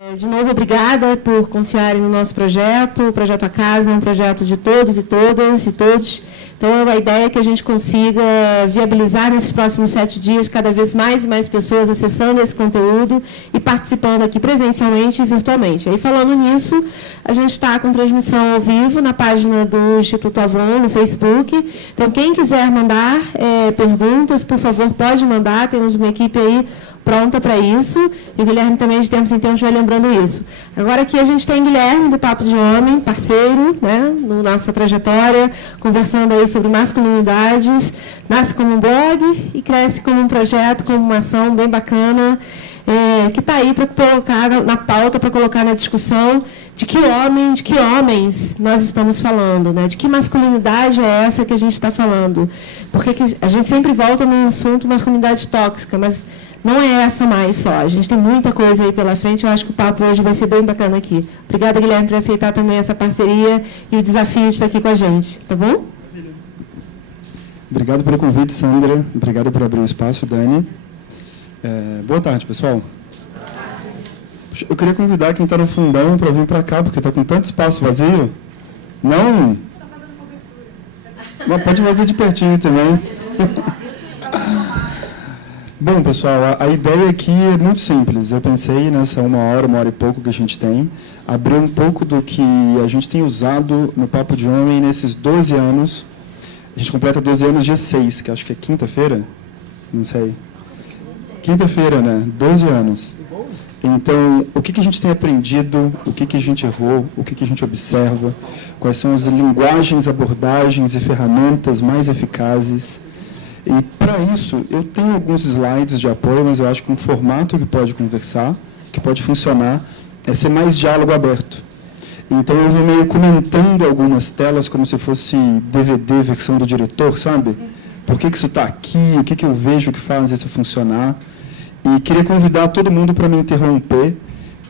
De novo, obrigada por confiarem no nosso projeto. O Projeto A Casa é um projeto de todos e todas e todos. Então, a ideia é que a gente consiga viabilizar nesses próximos 7 dias cada vez mais e mais pessoas acessando esse conteúdo e participando aqui presencialmente e virtualmente. Aí, falando nisso, a gente está com transmissão ao vivo na página do Instituto Avon, no Facebook. Então, quem quiser mandar perguntas, por favor, pode mandar. Temos uma equipe aí pronta para isso, e o Guilherme também, de tempos em tempos, vai lembrando isso. Agora aqui a gente tem Guilherme, do Papo de Homem, parceiro, né, na nossa trajetória, conversando aí sobre masculinidades, nasce como um blog e cresce como um projeto, como uma ação bem bacana, que está aí para colocar na pauta, para colocar na discussão de que homens nós estamos falando, né? De que masculinidade é essa que a gente está falando. Porque a gente sempre volta no assunto masculinidade tóxica, mas não é essa mais só. A gente tem muita coisa aí pela frente. Eu acho que o papo hoje vai ser bem bacana aqui. Obrigada, Guilherme, por aceitar também essa parceria e o desafio de estar aqui com a gente. Tá bom? Obrigado pelo convite, Sandra. Obrigado por abrir o espaço, Dani. Boa tarde, pessoal. Eu queria convidar quem está no fundão para vir para cá, porque está com tanto espaço vazio. Não? Mas pode fazer de pertinho também. Bom, pessoal, a ideia aqui é muito simples. Eu pensei nessa uma hora e pouco que a gente tem, abrir um pouco do que a gente tem usado no Papo de Homem nesses 12 anos. A gente completa 12 anos dia 6, que acho que é quinta-feira? Não sei. Quinta-feira, né? 12 anos. Então, o que a gente tem aprendido, o que a gente errou, o que a gente observa, quais são as linguagens, abordagens e ferramentas mais eficazes. E, para isso, eu tenho alguns slides de apoio, mas eu acho que um formato que pode conversar, que pode funcionar, é ser mais diálogo aberto. Então, eu vou meio comentando algumas telas como se fosse DVD, versão do diretor, sabe? Por que isso está aqui, o que eu vejo que faz isso funcionar. E queria convidar todo mundo para me interromper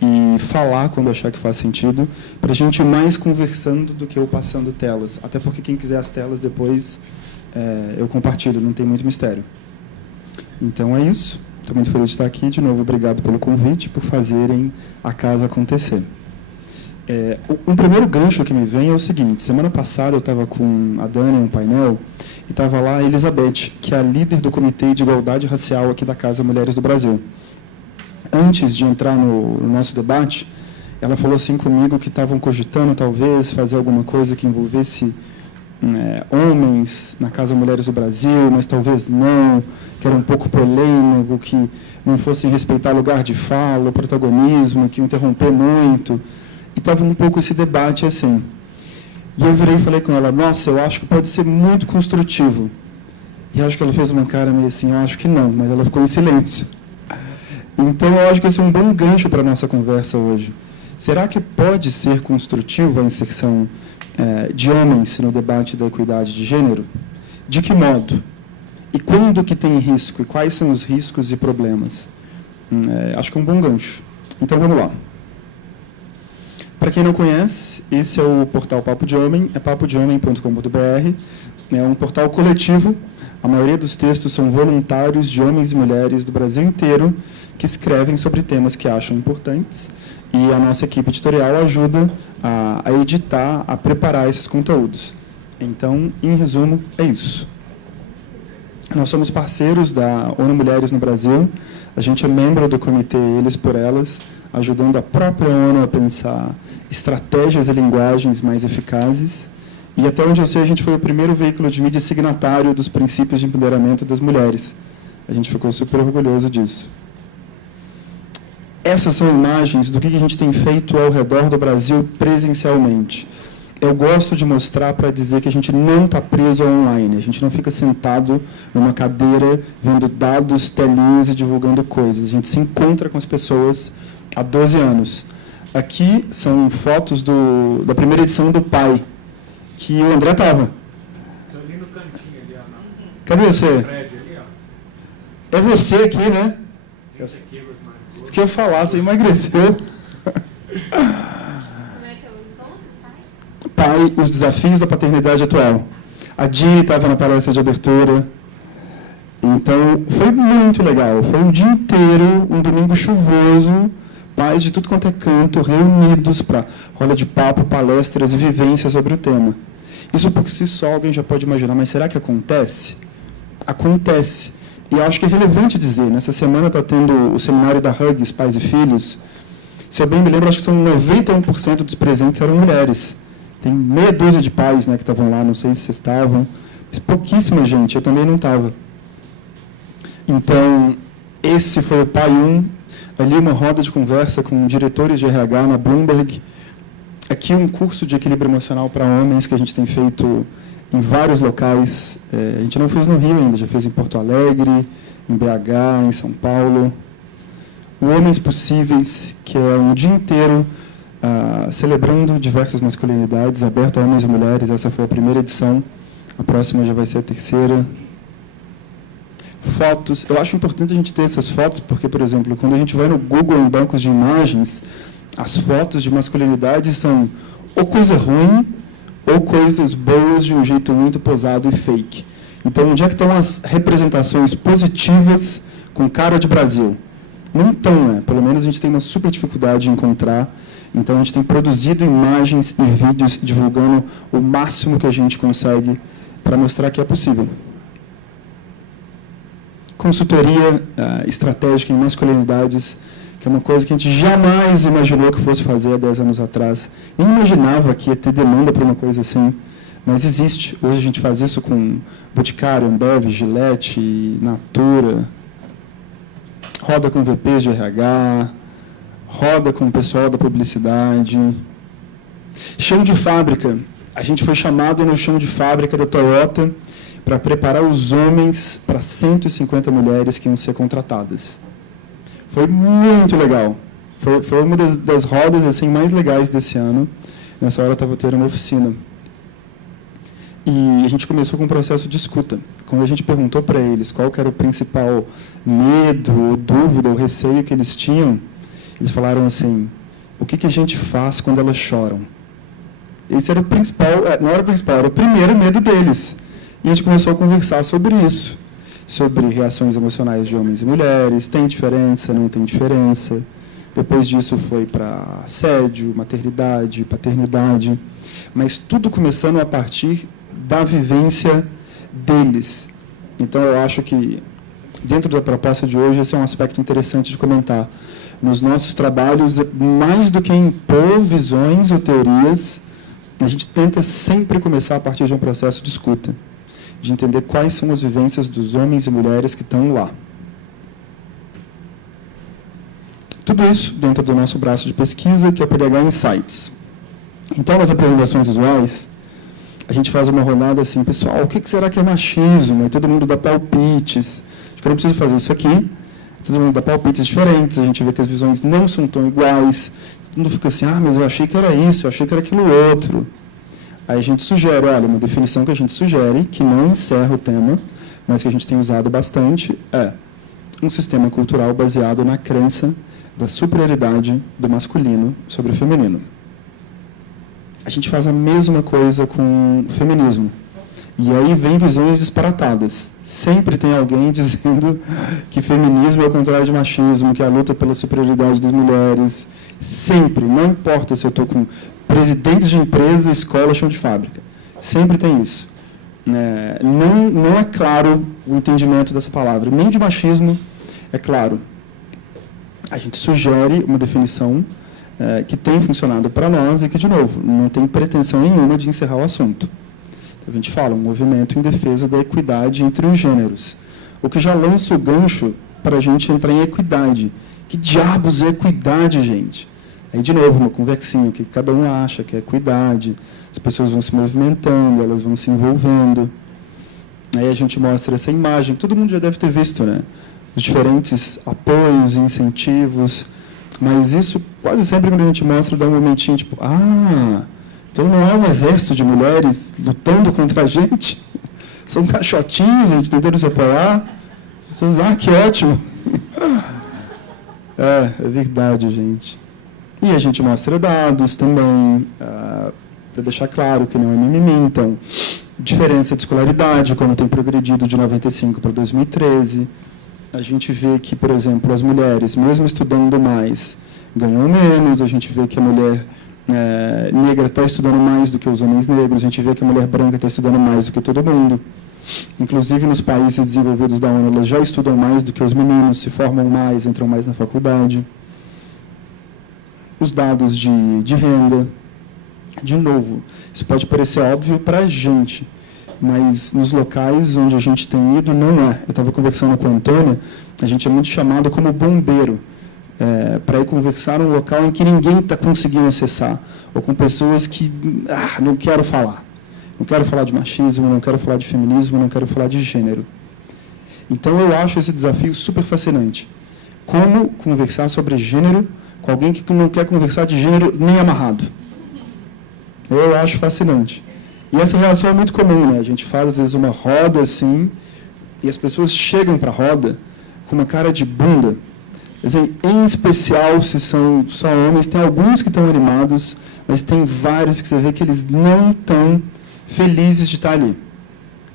e falar quando achar que faz sentido, para a gente ir mais conversando do que eu passando telas. Até porque quem quiser as telas depois... eu compartilho, não tem muito mistério. Então é isso. Estou muito feliz de estar aqui. De novo, obrigado pelo convite, por fazerem a casa acontecer. Um primeiro gancho que me vem é o seguinte. Semana passada eu estava com a Dani em um painel e estava lá a Elizabeth, que é a líder do Comitê de Igualdade Racial aqui da Casa Mulheres do Brasil. Antes de entrar no nosso debate, ela falou assim comigo que estavam cogitando, talvez, fazer alguma coisa que envolvesse homens na Casa Mulheres do Brasil, mas talvez não, que era um pouco polêmico, que não fossem respeitar lugar de fala, o protagonismo, que interromper muito. E estava um pouco esse debate assim. E eu virei e falei com ela, nossa, eu acho que pode ser muito construtivo. E acho que ela fez uma cara meio assim, eu acho que não, mas ela ficou em silêncio. Então, eu acho que esse é um bom gancho para a nossa conversa hoje. Será que pode ser construtivo a inserção de homens no debate da equidade de gênero? De que modo? E quando que tem risco? E quais são os riscos e problemas? Acho que é um bom gancho. Então, vamos lá. Para quem não conhece, esse é o portal Papo de Homem, é papodehomem.com.br. É um portal coletivo. A maioria dos textos são voluntários de homens e mulheres do Brasil inteiro que escrevem sobre temas que acham importantes. E a nossa equipe editorial ajuda a editar, a preparar esses conteúdos. Então, em resumo, é isso. Nós somos parceiros da ONU Mulheres no Brasil. A gente é membro do comitê Eles por Elas, ajudando a própria ONU a pensar estratégias e linguagens mais eficazes. E, até onde eu sei, a gente foi o primeiro veículo de mídia signatário dos princípios de empoderamento das mulheres. A gente ficou super orgulhoso disso. Essas são imagens do que a gente tem feito ao redor do Brasil presencialmente. Eu gosto de mostrar para dizer que a gente não está preso ao online. A gente não fica sentado numa cadeira, vendo dados, telinhas e divulgando coisas. A gente se encontra com as pessoas há 12 anos. Aqui são fotos da primeira edição do Pai, que o André estava. Estou ali no cantinho, ali, ó. Cadê você? Ali, ó. É você aqui, né? Isso que eu ia falar, você emagreceu. Pai, os desafios da paternidade atual. A Dini estava na palestra de abertura. Então, foi muito legal. Foi um dia inteiro, um domingo chuvoso, pais de tudo quanto é canto, reunidos para roda de papo, palestras e vivências sobre o tema. Isso por si só alguém já pode imaginar, mas será que acontece? Acontece. E eu acho que é relevante dizer, nessa semana está tendo o seminário da Hugs, Pais e Filhos. Se eu bem me lembro, acho que são 91% dos presentes eram mulheres. Tem meia dúzia de pais, né, que estavam lá, não sei se vocês estavam, mas pouquíssima gente, eu também não estava. Então, esse foi o Pai 1, ali uma roda de conversa com diretores de RH na Bloomberg. Aqui um curso de equilíbrio emocional para homens que a gente tem feito em vários locais. A gente não fez no Rio ainda, já fez em Porto Alegre, em BH, em São Paulo. O Homens Possíveis, que é um dia inteiro celebrando diversas masculinidades, aberto a homens e mulheres. Essa foi a primeira edição, a próxima já vai ser a terceira. Fotos, eu acho importante a gente ter essas fotos, porque, por exemplo, quando a gente vai no Google, em bancos de imagens, as fotos de masculinidade são ou coisa ruim, ou coisas boas de um jeito muito posado e fake. Então, onde é que estão as representações positivas com cara de Brasil? Não estão, né? Pelo menos a gente tem uma super dificuldade em encontrar. Então, a gente tem produzido imagens e vídeos divulgando o máximo que a gente consegue para mostrar que é possível. Consultoria estratégica em masculinidades, que é uma coisa que a gente jamais imaginou que fosse fazer há 10 anos atrás. Nem imaginava que ia ter demanda para uma coisa assim, mas existe. Hoje a gente faz isso com Boticário, Ambev, Gillette, Natura, roda com VPs de RH, roda com o pessoal da publicidade. Chão de fábrica. A gente foi chamado no chão de fábrica da Toyota para preparar os homens para 150 mulheres que iam ser contratadas. Foi muito legal. Foi uma das rodas assim, mais legais desse ano. Nessa hora eu estava tendo uma oficina. E a gente começou com um processo de escuta. Quando a gente perguntou para eles qual que era o principal medo, ou dúvida, ou receio que eles tinham, eles falaram assim: o que a gente faz quando elas choram? Esse era o principal, não era o principal, era o primeiro medo deles. E a gente começou a conversar sobre isso, sobre reações emocionais de homens e mulheres, tem diferença, não tem diferença. Depois disso foi para assédio, maternidade, paternidade, mas tudo começando a partir da vivência deles. Então, eu acho que, dentro da proposta de hoje, esse é um aspecto interessante de comentar. Nos nossos trabalhos, mais do que impor visões ou teorias, a gente tenta sempre começar a partir de um processo de escuta, de entender quais são as vivências dos homens e mulheres que estão lá. Tudo isso dentro do nosso braço de pesquisa, que é o PDH Insights. Então, nas apresentações visuais, a gente faz uma rodada assim: pessoal, o que será que é machismo? E todo mundo dá palpites. Acho que eu não preciso fazer isso aqui. Todo mundo dá palpites diferentes, a gente vê que as visões não são tão iguais. Todo mundo fica assim: mas eu achei que era isso, eu achei que era aquilo outro. Aí a gente sugere, olha, uma definição que a gente sugere, que não encerra o tema, mas que a gente tem usado bastante, é um sistema cultural baseado na crença da superioridade do masculino sobre o feminino. A gente faz a mesma coisa com o feminismo. E aí vem visões disparatadas. Sempre tem alguém dizendo que feminismo é o contrário de machismo, que é a luta pela superioridade das mulheres. Sempre, não importa se eu estou com presidentes de empresa, escola, chão de fábrica. Sempre tem isso. Não é claro o entendimento dessa palavra. Nem de machismo é claro. A gente sugere uma definição que tem funcionado para nós e que, de novo, não tem pretensão nenhuma de encerrar o assunto. Então, a gente fala um movimento em defesa da equidade entre os gêneros, o que já lança o gancho para a gente entrar em equidade. Que diabos é equidade, gente? Aí, de novo, uma conversinha, o que cada um acha que é equidade, as pessoas vão se movimentando, elas vão se envolvendo. Aí a gente mostra essa imagem, todo mundo já deve ter visto, né? Os diferentes apoios e incentivos, mas isso quase sempre quando a gente mostra dá um momentinho tipo: então não é um exército de mulheres lutando contra a gente? São caixotinhos, a gente tentando se apoiar? As pessoas, que ótimo! É verdade, gente. E a gente mostra dados também, para deixar claro que não é mimimi. Então, diferença de escolaridade, como tem progredido de 95 para 2013. A gente vê que, por exemplo, as mulheres, mesmo estudando mais, ganham menos, a gente vê que a mulher negra está estudando mais do que os homens negros, a gente vê que a mulher branca está estudando mais do que todo mundo. Inclusive, nos países desenvolvidos da ONU, elas já estudam mais do que os meninos, se formam mais, entram mais na faculdade. Os dados de renda, de novo, isso pode parecer óbvio para a gente, mas nos locais onde a gente tem ido, não é. Eu estava conversando com a Antônia, a gente é muito chamado como bombeiro, para ir conversar num local em que ninguém está conseguindo acessar, ou com pessoas que, não quero falar. Não quero falar de machismo, não quero falar de feminismo, não quero falar de gênero. Então, eu acho esse desafio super fascinante. Como conversar sobre gênero com alguém que não quer conversar de gênero nem amarrado. Eu acho fascinante. E essa relação é muito comum, né? A gente faz, às vezes, uma roda assim, e as pessoas chegam para a roda com uma cara de bunda. Quer dizer, em especial, se são só homens, tem alguns que estão animados, mas tem vários que você vê que eles não estão felizes de estar ali.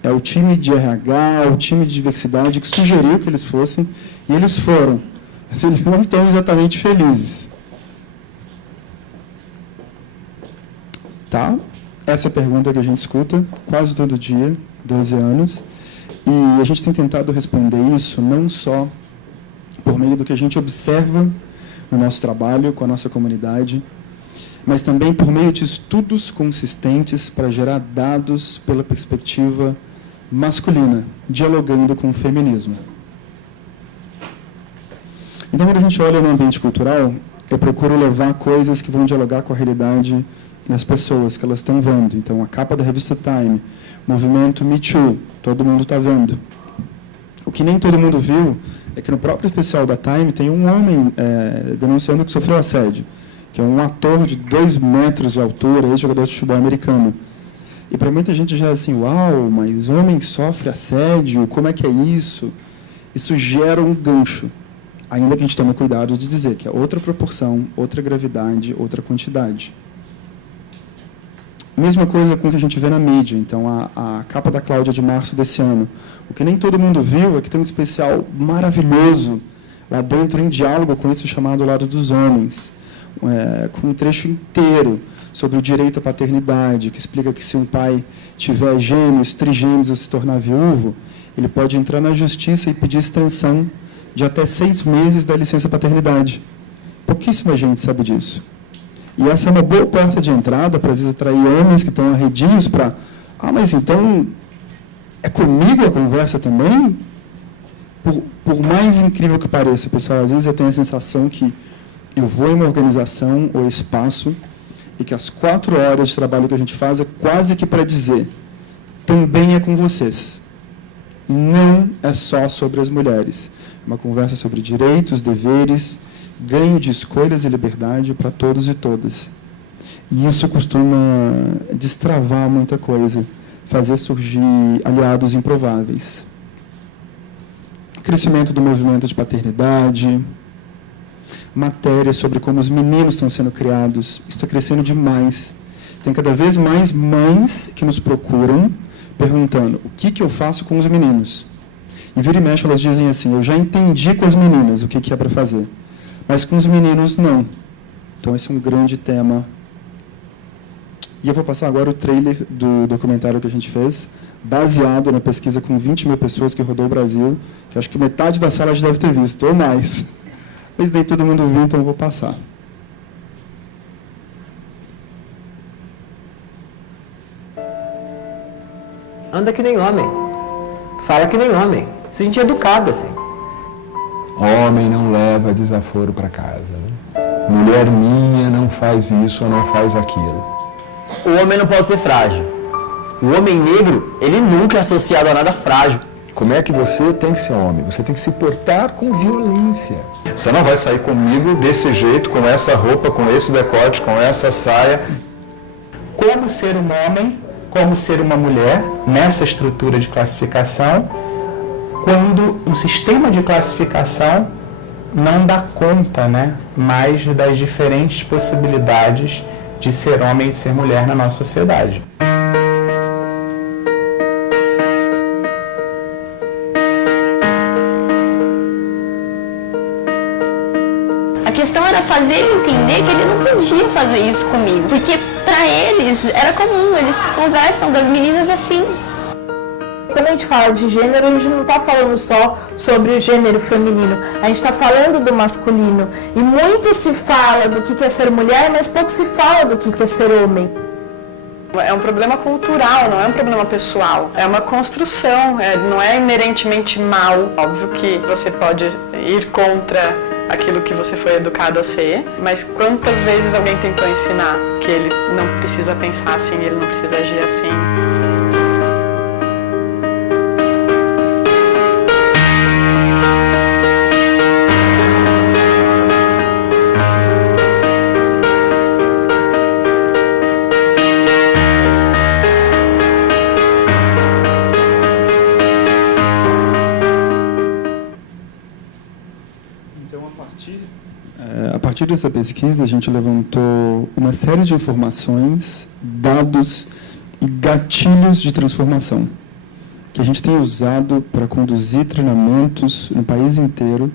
É o time de RH, o time de diversidade que sugeriu que eles fossem, e eles foram. Mas eles não estão exatamente felizes. Tá? Essa é a pergunta que a gente escuta quase todo dia, 12 anos, e a gente tem tentado responder isso não só por meio do que a gente observa no nosso trabalho, com a nossa comunidade, mas também por meio de estudos consistentes para gerar dados pela perspectiva masculina, dialogando com o feminismo. Então, quando a gente olha no ambiente cultural, eu procuro levar coisas que vão dialogar com a realidade das pessoas, que elas estão vendo. Então, a capa da revista Time, movimento Me Too, todo mundo está vendo. O que nem todo mundo viu é que no próprio especial da Time tem um homem denunciando que sofreu assédio, que é um ator de 2 metros de altura, ex-jogador de futebol americano. E para muita gente já é assim, uau, mas homem sofre assédio, como é que é isso? Isso gera um gancho, ainda que a gente tome cuidado de dizer que é outra proporção, outra gravidade, outra quantidade. Mesma coisa com o que a gente vê na mídia. Então, a capa da Cláudia de março desse ano. O que nem todo mundo viu é que tem um especial maravilhoso lá dentro, em diálogo com isso chamado Lado dos Homens, com um trecho inteiro sobre o direito à paternidade, que explica que se um pai tiver gêmeos, trigêmeos ou se tornar viúvo, ele pode entrar na justiça e pedir extensão de até 6 meses da licença paternidade. Pouquíssima gente sabe disso. E essa é uma boa porta de entrada para, às vezes, atrair homens que estão arredios para... mas então, é comigo a conversa também? Por mais incrível que pareça, pessoal, às vezes eu tenho a sensação que eu vou em uma organização ou espaço e que as 4 horas de trabalho que a gente faz é quase que para dizer, também é com vocês. Não é só sobre as mulheres. É uma conversa sobre direitos, deveres, ganho de escolhas e liberdade para todos e todas. E isso costuma destravar muita coisa, fazer surgir aliados improváveis. Crescimento do movimento de paternidade, matéria sobre como os meninos estão sendo criados, isso está crescendo demais. Tem cada vez mais mães que nos procuram, perguntando, o que eu faço com os meninos? E vira e mexe, elas dizem assim, eu já entendi com as meninas o que é para fazer. Mas com os meninos, não. Então, esse é um grande tema. E eu vou passar agora o trailer do documentário que a gente fez, baseado na pesquisa com 20 mil pessoas que rodou o Brasil, que eu acho que metade da sala já deve ter visto, ou mais. Mas nem todo mundo viu, então eu vou passar. Anda que nem homem. Fala que nem homem. Isso a gente é educado assim. Homem não leva desaforo para casa. Né? Mulher minha não faz isso ou não faz aquilo. O homem não pode ser frágil. O homem negro, ele nunca é associado a nada frágil. Como é que você tem que ser homem? Você tem que se portar com violência. Você não vai sair comigo desse jeito, com essa roupa, com esse decote, com essa saia. Como ser um homem, como ser uma mulher, nessa estrutura de classificação, quando um sistema de classificação não dá conta, né, mais das diferentes possibilidades de ser homem e ser mulher na nossa sociedade. A questão era fazer ele entender que ele não podia fazer isso comigo, porque para eles era comum, eles conversam das meninas assim. Quando a gente fala de gênero, a gente não está falando só sobre o gênero feminino, a gente está falando do masculino. E muito se fala do que é ser mulher, mas pouco se fala do que é ser homem. É um problema cultural, não é um problema pessoal. É uma construção, não é inerentemente mal. Óbvio que você pode ir contra aquilo que você foi educado a ser, mas quantas vezes alguém tentou ensinar que ele não precisa pensar assim, ele não precisa agir assim? A partir dessa pesquisa, a gente levantou uma série de informações, dados e gatilhos de transformação que a gente tem usado para conduzir treinamentos no país inteiro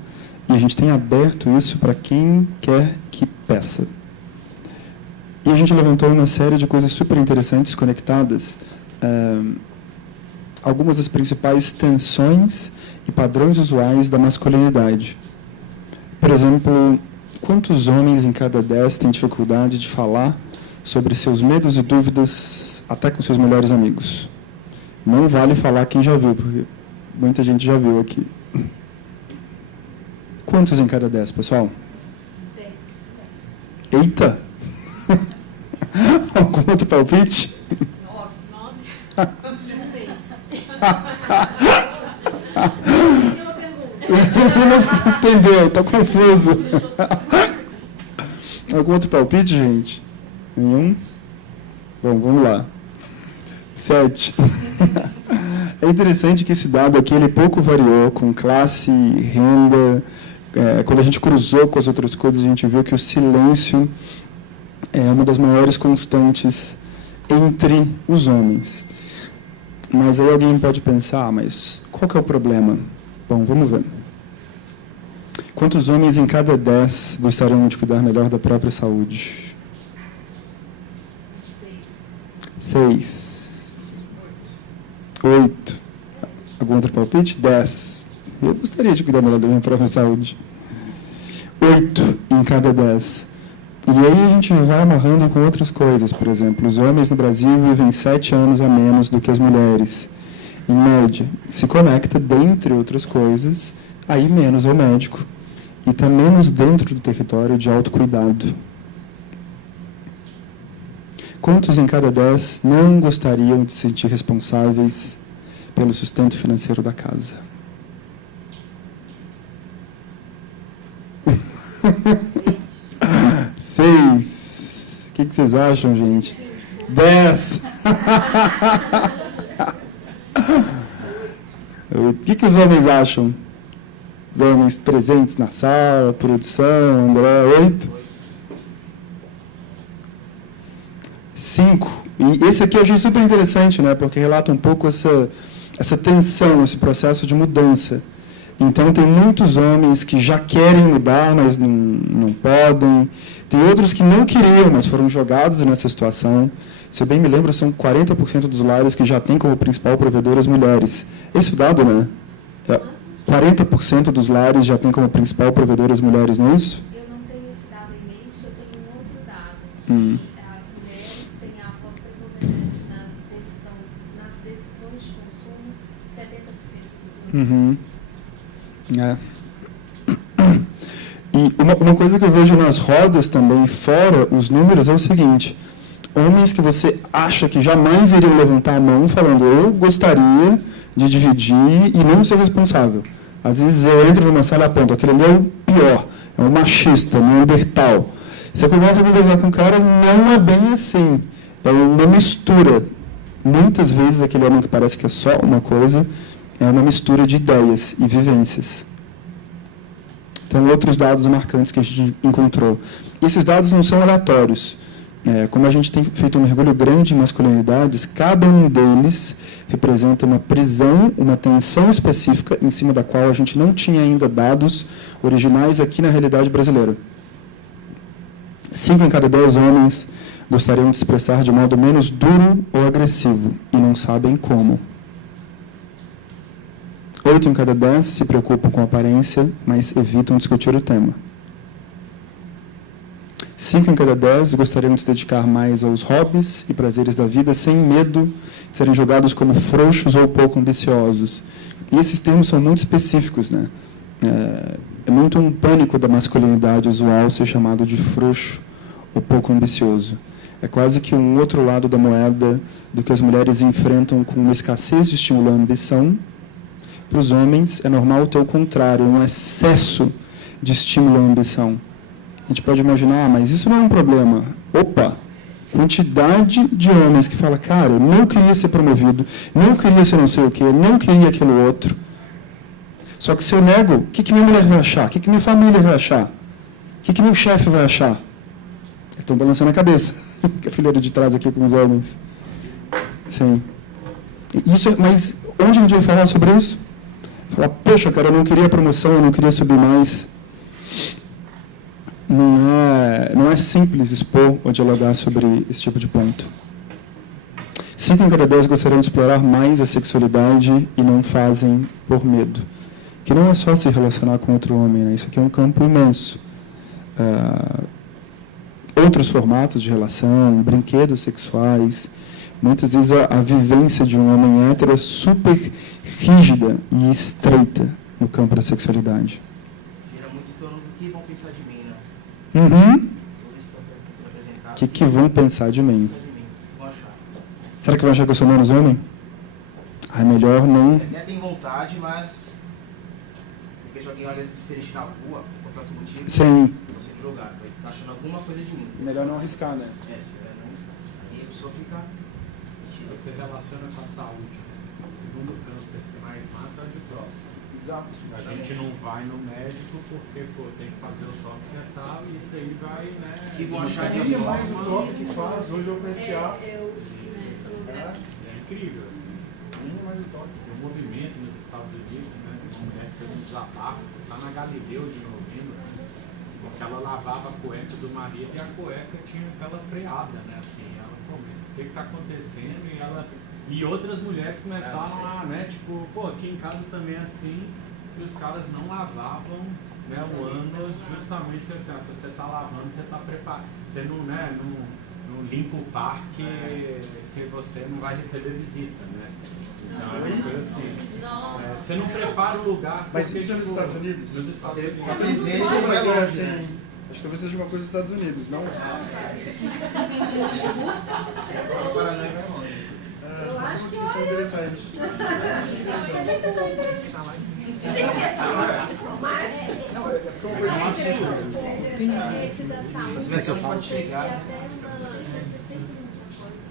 e a gente tem aberto isso para quem quer que peça. E a gente levantou uma série de coisas super interessantes conectadas, algumas das principais tensões e padrões usuais da masculinidade. Por exemplo, quantos homens em cada 10 têm dificuldade de falar sobre seus medos e dúvidas até com seus melhores amigos? Não vale falar quem já viu, porque muita gente já viu aqui. Quantos em cada 10, pessoal? 10. Eita! Algum outro palpite? 9. Não entendeu, estou confuso. Algum outro palpite, gente? Nenhum? Bom, vamos lá. 7. É interessante que esse dado aqui ele pouco variou com classe, renda. Quando a gente cruzou com as outras coisas, a gente viu que o silêncio é uma das maiores constantes entre os homens. Mas aí alguém pode pensar, mas qual que é o problema? Bom, vamos ver. Quantos homens em cada 10 gostariam de cuidar melhor da própria saúde? 6. 8. Algum outro palpite? 10. Eu gostaria de cuidar melhor da minha própria saúde. 8 em cada 10. E aí a gente vai amarrando com outras coisas. Por exemplo, os homens no Brasil vivem 7 anos a menos do que as mulheres. Em média, se conecta, dentre outras coisas, aí menos ao médico. E está menos dentro do território de autocuidado. Quantos em cada 10 não gostariam de se sentir responsáveis pelo sustento financeiro da casa? 6. O que vocês acham, gente? 10. O que os homens acham? Os homens presentes na sala, produção, André, 8. 5. E esse aqui eu achei super interessante, né? Porque relata um pouco essa tensão, esse processo de mudança. Então, tem muitos homens que já querem mudar, mas não podem. Tem outros que não queriam, mas foram jogados nessa situação. Se eu bem me lembro, são 40% dos lares que já têm como principal provedor as mulheres. Esse dado, né? 40% dos lares já têm como principal provedor as mulheres, não é isso? Eu não tenho esse dado em mente, eu tenho um outro dado, que as mulheres têm a voz preponderante nas decisões de consumo, 70% dos homens. E uma coisa que eu vejo nas rodas também, fora os números, é o seguinte: homens que você acha que jamais iriam levantar a mão falando, eu gostaria de dividir e não ser responsável. Às vezes eu entro numa sala e aponto, aquele ali é o pior, é um machista, neandertal. Você começa a conversar com o cara, não é bem assim. É uma mistura. Muitas vezes aquele homem que parece que é só uma coisa, é uma mistura de ideias e vivências. Então, outros dados marcantes que a gente encontrou. E esses dados não são aleatórios. Como a gente tem feito um mergulho grande em masculinidades, cada um deles representa uma prisão, uma tensão específica em cima da qual a gente não tinha ainda dados originais aqui na realidade brasileira. 5 em cada 10 homens gostariam de se expressar de modo menos duro ou agressivo e não sabem como. 8 em cada 10 se preocupam com a aparência, mas evitam discutir o tema. 5 em cada 10 gostariam de se dedicar mais aos hobbies e prazeres da vida sem medo de serem julgados como frouxos ou pouco ambiciosos. E esses termos são muito específicos, né? É muito um pânico da masculinidade usual ser chamado de frouxo ou pouco ambicioso. É quase que um outro lado da moeda do que as mulheres enfrentam com uma escassez de estímulo à ambição. Para os homens, é normal ter o contrário, um excesso de estímulo à ambição. A gente pode imaginar, mas isso não é um problema. Opa! Quantidade de homens que falam, cara, eu não queria ser promovido, não queria ser não sei o quê, não queria aquilo outro. Só que se eu nego, o que minha mulher vai achar? O que minha família vai achar? O que meu chefe vai achar? Estão balançando a cabeça. A fileira de trás aqui com os homens. Sim. Isso, mas onde a gente vai falar sobre isso? Falar, poxa, cara, eu não queria promoção, eu não queria subir mais. Não é simples expor ou dialogar sobre esse tipo de ponto. 5 em cada 10 gostariam de explorar mais a sexualidade e não fazem por medo. Que não é só se relacionar com outro homem, né? Isso aqui é um campo imenso. Outros formatos de relação, brinquedos sexuais. Muitas vezes a vivência de um homem hétero é super rígida e estreita no campo da sexualidade. Gira muito em torno do que vão pensar de mim, né? Uhum. O que vão pensar de mim? Será que vão achar que eu sou menos homem? É melhor não... Até tem vontade, mas... Depois alguém olha diferente na rua, por qualquer outro motivo... Sim. Vou ser julgado, vai estar achando alguma coisa de mim. Melhor não arriscar, né? Melhor não arriscar. Aí a pessoa fica... Você relaciona com a saúde. O segundo câncer que mais mata é de próstata. Exato. A gente não vai no médico porque, tem que fazer o toque retal e isso aí vai, né... Que vão achar que é mais o toque que faz, hoje é o PSA. É incrível, assim. É mais o toque. Tem um movimento nos Estados Unidos, né? Tem uma mulher que fez um desabafo, está na Galileu de novembro, porque ela lavava a cueca do marido e a cueca tinha aquela freada, né? Assim, ela, pô, mas o que está acontecendo? E outras mulheres começaram a, né? Tipo, pô, aqui em casa também é assim, e os caras não lavavam, né? O ânus justamente porque assim, se você está lavando, você está preparado. Você não, né? Não limpa o parque se você não vai receber visita, né? Então, é uma coisa assim. Você não prepara o lugar. Mas isso é nos Estados Unidos? Nos Estados Unidos. Acho que talvez seja uma coisa dos Estados Unidos, não? Acho que é uma discussão interessante.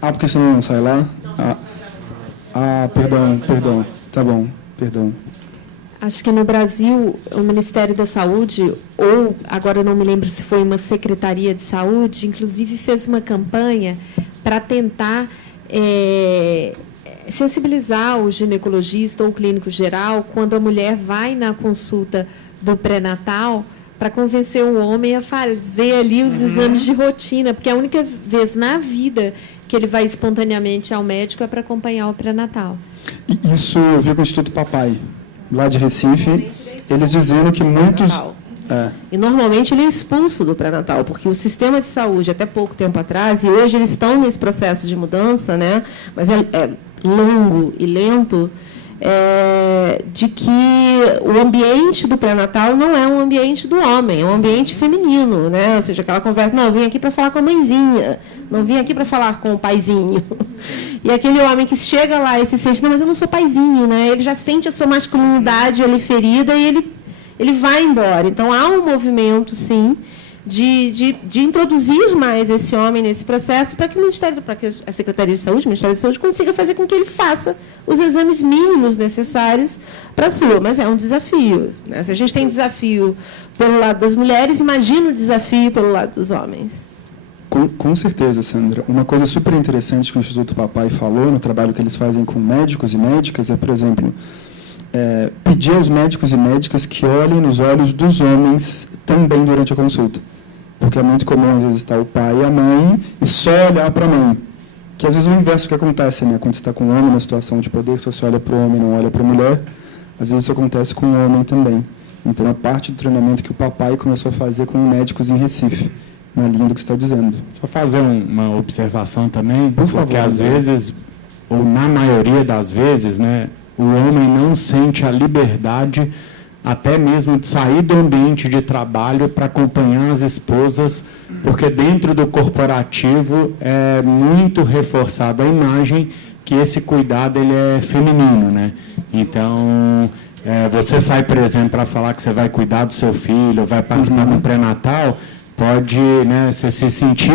Porque senão não sai lá? Perdão. Tá bom, perdão. Acho que no Brasil, o Ministério da Saúde, ou agora eu não me lembro se foi uma Secretaria de Saúde, inclusive fez uma campanha para tentar sensibilizar o ginecologista ou o clínico geral quando a mulher vai na consulta do pré-natal para convencer o homem a fazer ali os exames de rotina, porque a única vez na vida que ele vai espontaneamente ao médico é para acompanhar o pré-natal. Isso eu vi com o Instituto Papai, lá de Recife, eles dizendo que muitos... E normalmente ele é expulso do pré-natal, porque o sistema de saúde, até pouco tempo atrás, e hoje eles estão nesse processo de mudança, né? Mas é longo e lento, de que o ambiente do pré-natal não é um ambiente do homem, é um ambiente feminino, né? Ou seja, aquela conversa, não, eu vim aqui para falar com a mãezinha, não vim aqui para falar com o paizinho. E aquele homem que chega lá e se sente, não, mas eu não sou paizinho, né? Ele já sente a sua masculinidade ali ferida e ele vai embora. Então, há um movimento, sim, de introduzir mais esse homem nesse processo para que a Secretaria de Saúde, o Ministério da Saúde, consiga fazer com que ele faça os exames mínimos necessários para a sua. Mas é um desafio, né? Se a gente tem desafio pelo lado das mulheres, imagina o desafio pelo lado dos homens. Com certeza, Sandra. Uma coisa super interessante que o Instituto Papai falou no trabalho que eles fazem com médicos e médicas é, por exemplo, pedir aos médicos e médicas que olhem nos olhos dos homens também durante a consulta. Porque é muito comum, às vezes, estar o pai e a mãe e só olhar para a mãe. Que às vezes é o inverso que acontece, né? Quando você está com um homem na situação de poder, você só olha para o homem, não olha para a mulher. Às vezes isso acontece com o homem também. Então, é parte do treinamento que o papai começou a fazer com médicos em Recife, na linha do que você está dizendo. Só fazer uma observação também, Por favor, porque às né? vezes, ou na maioria das vezes, né, o homem não sente a liberdade até mesmo de sair do ambiente de trabalho para acompanhar as esposas, porque dentro do corporativo é muito reforçada a imagem que esse cuidado ele é feminino, né? Então, você sai, por exemplo, para falar que você vai cuidar do seu filho, vai participar do pré-natal, pode, né, você se sentir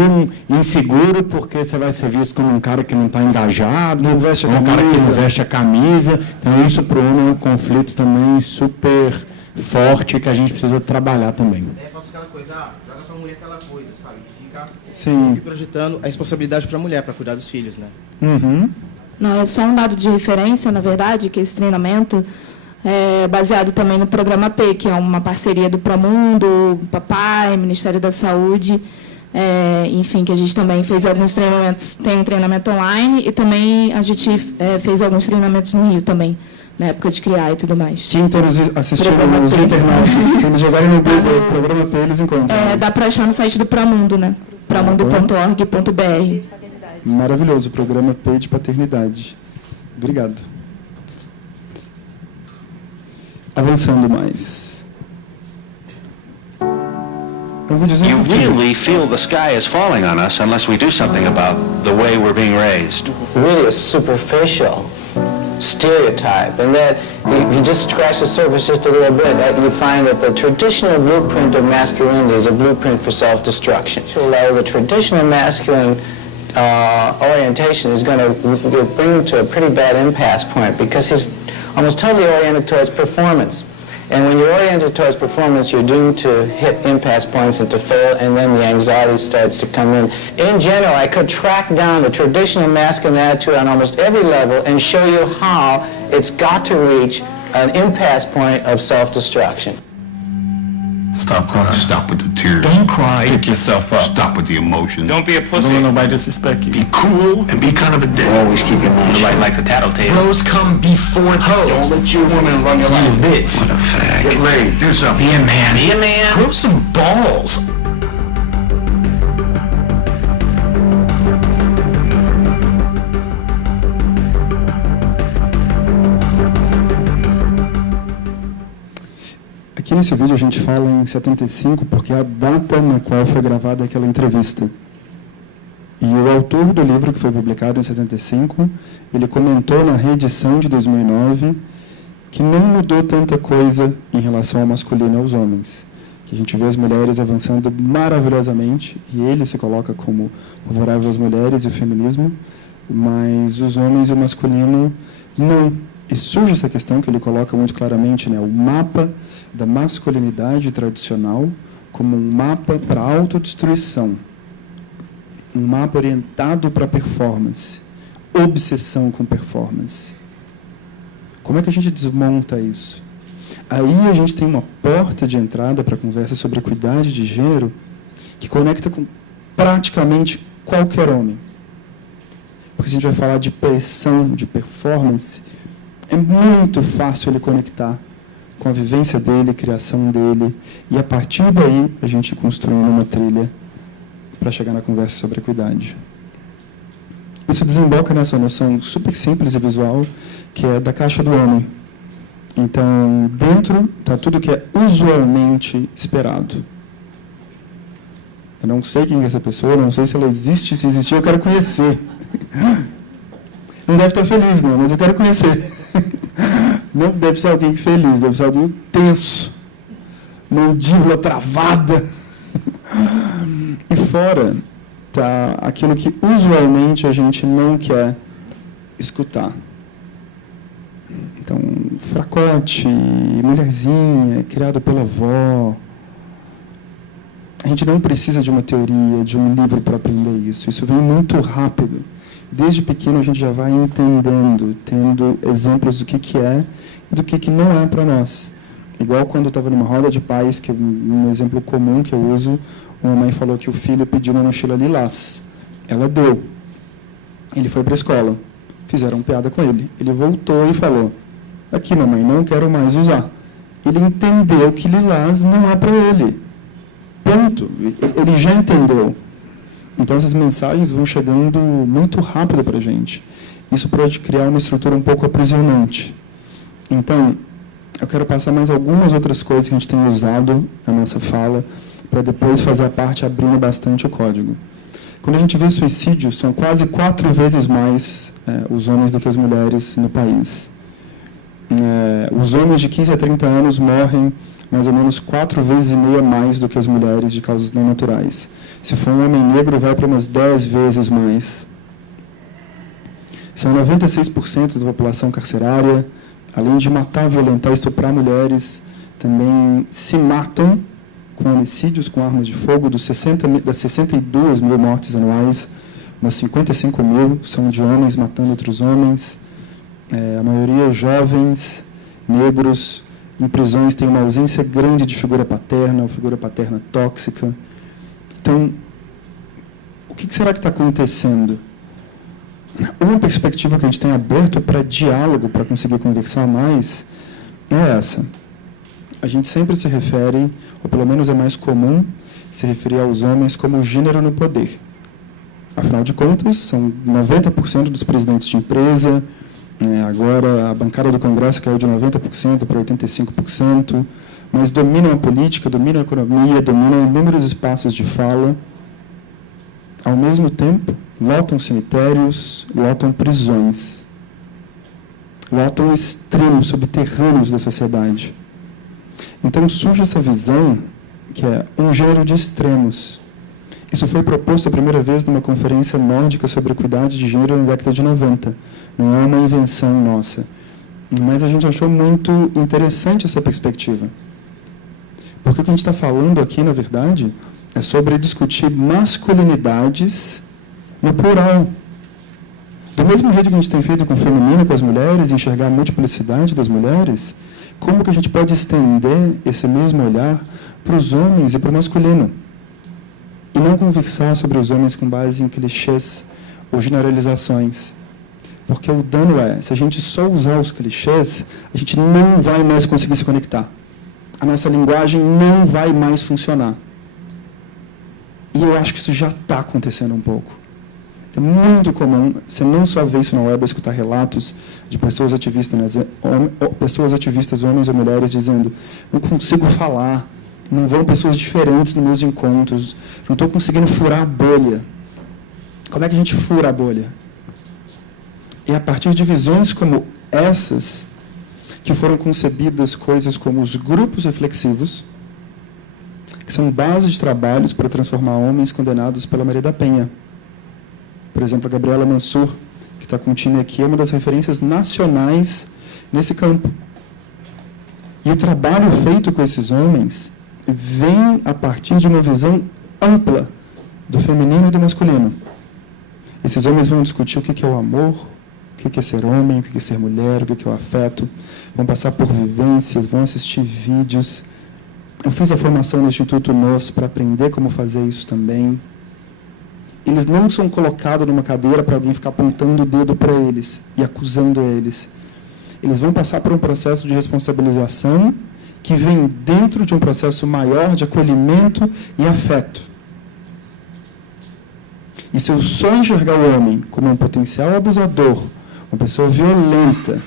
inseguro porque você vai ser visto como um cara que não está engajado, Não veste a um cara que não camisa. veste a camisa. Então, isso para o homem é um conflito também super forte que a gente precisa trabalhar também. Faço aquela coisa, joga sua mulher que ela cuida, sabe? Fica Sim. projetando a responsabilidade para a mulher, para cuidar dos filhos, né? Uhum. Não, é só um dado de referência, na verdade, que esse treinamento é baseado também no Programa P, que é uma parceria do Promundo, Papai, Ministério da Saúde, enfim, que a gente também fez alguns treinamentos, tem um treinamento online, e também a gente fez alguns treinamentos no Rio também, na época de criar e tudo mais. Quem assistiram Programa os P. internautas, se eles jogarem no Google o programa P, eles encontram. Dá para achar no site do Promundo, né? promundo.org.br. Maravilhoso, o programa P de paternidade. Obrigado. Avançando mais. Eu vou dizer You really feel the sky is falling on us unless we do something about the way we're being raised. Really a superficial stereotype, and that if you just scratch the surface just a little bit, you find that the traditional blueprint of masculinity is a blueprint for self-destruction. Although the traditional masculine orientation is going to bring him to a pretty bad impasse point because he's almost totally oriented towards performance. And when you're oriented towards performance, you're doomed to hit impasse points and to fail, and then the anxiety starts to come in. In general, I could track down the traditional masculine attitude on almost every level and show you how it's got to reach an impasse point of self-destruction. Stop crying. Stop with the tears. Don't cry. Pick yourself up. Stop with the emotions. Don't be a pussy. Don't let nobody disrespect you. Be cool and be kind of a dick. Always keep your mind Nobody likes a tattletale. Bros come before hoes. Don't let your woman run your life. You bitch. What a fag. Get laid. Do something. Be a man. Be a man. Grow some balls. Aqui nesse vídeo a gente fala em 75 porque é a data na qual foi gravada aquela entrevista. E o autor do livro, que foi publicado em 75, ele comentou na reedição de 2009 que não mudou tanta coisa em relação ao masculino e aos homens. Que a gente vê as mulheres avançando maravilhosamente, e ele se coloca como favorável às mulheres e o feminismo, mas os homens e o masculino não. E surge essa questão que ele coloca muito claramente, né? O mapa da masculinidade tradicional como um mapa para a autodestruição, um mapa orientado para a performance, obsessão com performance. Como é que a gente desmonta isso? Aí a gente tem uma porta de entrada para a conversa sobre equidade de gênero que conecta com praticamente qualquer homem. Porque se a gente vai falar de pressão, de performance, é muito fácil ele conectar com a vivência dele, criação dele, e a partir daí a gente construindo uma trilha para chegar na conversa sobre equidade. Isso desemboca nessa noção super simples e visual, que é da caixa do homem. Então, dentro está tudo que é usualmente esperado. Eu não sei quem é essa pessoa, não sei se ela existe, se existir, eu quero conhecer. Não deve estar feliz, não, mas eu quero conhecer. Não deve ser alguém feliz, deve ser alguém tenso, mandíbula travada. E fora está aquilo que usualmente a gente não quer escutar. Então, fracote, mulherzinha, criado pela avó. A gente não precisa de uma teoria, de um livro para aprender isso. Isso vem muito rápido. Desde pequeno a gente já vai entendendo, tendo exemplos do que é e do que não é para nós. Igual quando eu estava numa roda de pais, que é um exemplo comum que eu uso, Uma mãe falou que o filho pediu uma mochila lilás. Ela deu. Ele foi para a escola. Fizeram piada com ele. Ele voltou e falou: aqui, mamãe, não quero mais usar. Ele entendeu que lilás não é para ele. Ponto. Ele já entendeu. Então, essas mensagens vão chegando muito rápido para a gente. Isso pode criar uma estrutura um pouco aprisionante. Então, eu quero passar mais algumas outras coisas que a gente tem usado na nossa fala, para depois fazer a parte abrindo bastante o código. Quando a gente vê suicídio, são quase 4 vezes mais os homens do que as mulheres no país. Os homens de 15 a 30 anos morrem mais ou menos 4 vezes e meia mais do que as mulheres de causas não naturais. Se for um homem negro, vai para umas 10 vezes mais. São 96% da população carcerária. Além de matar, violentar e estuprar mulheres, também se matam com homicídios com armas de fogo. Das 62 mil mortes anuais, umas 55 mil são de homens matando outros homens. A maioria jovens, negros. Em prisões tem uma ausência grande de figura paterna, ou figura paterna tóxica. Então, o que será que está acontecendo? Uma perspectiva que a gente tem aberto para diálogo, para conseguir conversar mais, é essa. A gente sempre se refere, ou pelo menos é mais comum, se referir aos homens como gênero no poder. Afinal de contas, são 90% dos presidentes de empresa. Agora, a bancada do Congresso caiu de 90% para 85%, mas dominam a política, dominam a economia, dominam inúmeros espaços de fala. Ao mesmo tempo, lotam cemitérios, lotam prisões, lotam extremos subterrâneos da sociedade. Então surge essa visão que é um gênero de extremos. Isso foi proposto a primeira vez numa conferência nórdica sobre equidade de gênero na década de 90. Não é uma invenção nossa. Mas a gente achou muito interessante essa perspectiva. Porque o que a gente está falando aqui, na verdade, é sobre discutir masculinidades no plural. Do mesmo jeito que a gente tem feito com o feminino, com as mulheres, enxergar a multiplicidade das mulheres, como que a gente pode estender esse mesmo olhar para os homens e para o masculino? E não conversar sobre os homens com base em clichês ou generalizações. Porque o dano é, se a gente só usar os clichês, a gente não vai mais conseguir se conectar. A nossa linguagem não vai mais funcionar. E eu acho que isso já está acontecendo um pouco. É muito comum, você não só vê isso na web, escutar relatos de pessoas ativistas, homens ou mulheres, dizendo: não consigo falar, não vão pessoas diferentes nos meus encontros, não estou conseguindo furar a bolha. Como é que a gente fura a bolha? E a partir de visões como essas, que foram concebidas coisas como os grupos reflexivos, que são bases de trabalhos para transformar homens condenados pela Maria da Penha. Por exemplo, a Gabriela Mansur, que está com o time aqui, é uma das referências nacionais nesse campo. E o trabalho feito com esses homens vem a partir de uma visão ampla do feminino e do masculino. Esses homens vão discutir o que é o amor, o que é ser homem, o que é ser mulher, o que é o afeto, vão passar por vivências, vão assistir vídeos. Eu fiz a formação no Instituto NOS para aprender como fazer isso também. Eles não são colocados numa cadeira para alguém ficar apontando o dedo para eles e acusando eles. Eles vão passar por um processo de responsabilização que vem dentro de um processo maior de acolhimento e afeto. E se eu só enxergar o homem como um potencial abusador, uma pessoa violenta,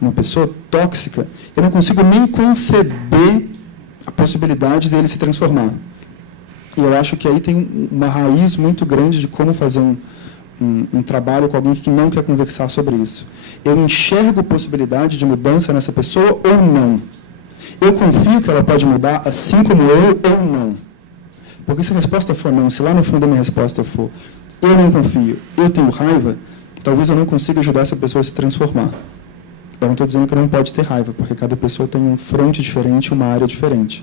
uma pessoa tóxica, eu não consigo nem conceber a possibilidade dele se transformar. E eu acho que aí tem uma raiz muito grande de como fazer um trabalho com alguém que não quer conversar sobre isso. Eu enxergo possibilidade de mudança nessa pessoa ou não? Eu confio que ela pode mudar assim como eu ou não? Porque se a resposta for não, se lá no fundo a minha resposta for eu não confio, eu tenho raiva, talvez eu não consiga ajudar essa pessoa a se transformar. Eu não estou dizendo que não pode ter raiva, porque cada pessoa tem um fronte diferente, uma área diferente.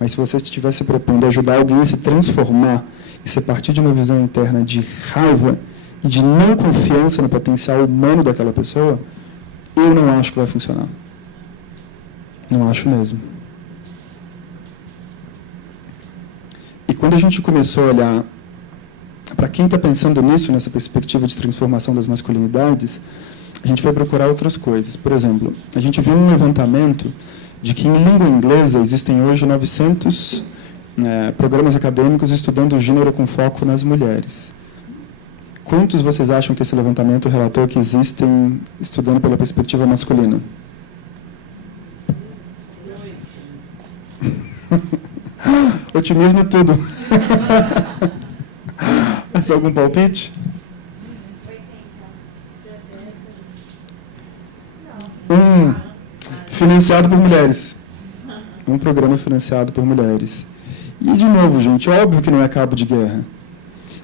Mas se você estiver se propondo a ajudar alguém a se transformar, e se partir de uma visão interna de raiva e de não confiança no potencial humano daquela pessoa, eu não acho que vai funcionar. Não acho mesmo. E quando a gente começou a olhar para quem está pensando nisso, nessa perspectiva de transformação das masculinidades, a gente foi procurar outras coisas. Por exemplo, a gente viu um levantamento de que em língua inglesa existem hoje 900 programas acadêmicos estudando o gênero com foco nas mulheres. Quantos vocês acham que esse levantamento relatou que existem estudando pela perspectiva masculina? Otimismo é tudo. Mais algum palpite? Financiado por mulheres. Um programa financiado por mulheres. E, de novo, gente, óbvio que não é cabo de guerra.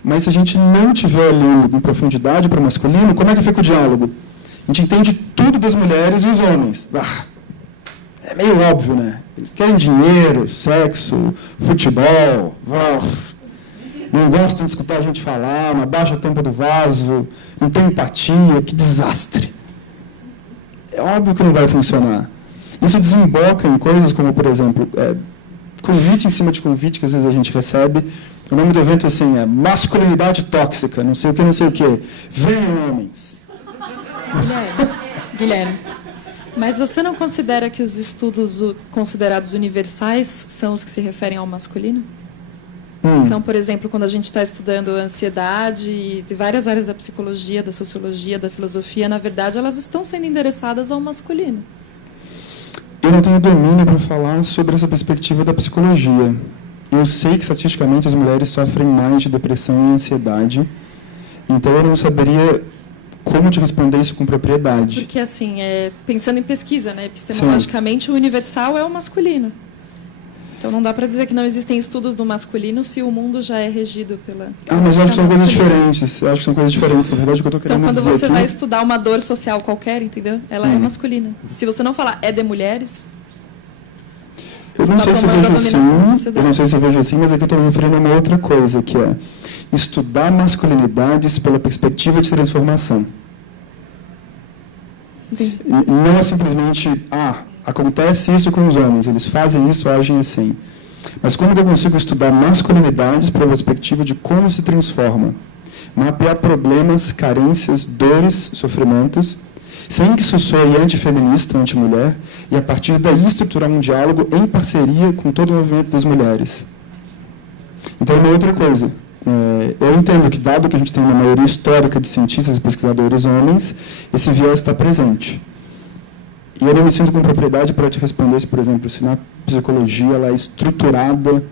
Mas se a gente não estiver olhando com profundidade para o masculino, como é que fica o diálogo? A gente entende tudo das mulheres e os homens. É meio óbvio, né? Eles querem dinheiro, sexo, futebol. Não gostam de escutar a gente falar, não abaixa a tampa do vaso, não tem empatia, que desastre. É óbvio que não vai funcionar. Isso desemboca em coisas como, por exemplo, convite em cima de convite que às vezes a gente recebe. O nome do evento assim é Masculinidade Tóxica, não sei o que. Venham, homens. Guilherme, mas você não considera que os estudos considerados universais são os que se referem ao masculino? Então, por exemplo, quando a gente está estudando ansiedade e várias áreas da psicologia, da sociologia, da filosofia, na verdade, elas estão sendo endereçadas ao masculino. Eu não tenho domínio para falar sobre essa perspectiva da psicologia. Eu sei que, estatisticamente, as mulheres sofrem mais de depressão e ansiedade. Então, eu não saberia como te responder isso com propriedade. Porque, assim, pensando em pesquisa, né, epistemologicamente, sim, o universal é o masculino. Então, não dá para dizer que não existem estudos do masculino se o mundo já é regido pela... mas eu acho que são coisas diferentes. Eu acho que são coisas diferentes. Na verdade, o que eu estou querendo dizer Então, quando você aqui... vai estudar uma dor social qualquer, entendeu? Ela é masculina. Se você não falar é de mulheres... Eu não sei se eu vejo assim, mas aqui eu estou me referindo a uma outra coisa, que é estudar masculinidades pela perspectiva de transformação. Entendi. Não é simplesmente, acontece isso com os homens, eles fazem isso, agem assim. Mas como que eu consigo estudar masculinidades pela perspectiva de como se transforma? Mapear problemas, carências, dores, sofrimentos, sem que isso soe antifeminista, anti-mulher, e a partir daí estruturar um diálogo em parceria com todo o movimento das mulheres. Então, uma outra coisa. Eu entendo que, dado que a gente tem uma maioria histórica de cientistas e pesquisadores homens, esse viés está presente. E eu não me sinto com propriedade para te responder se, por exemplo, se na psicologia ela é estruturada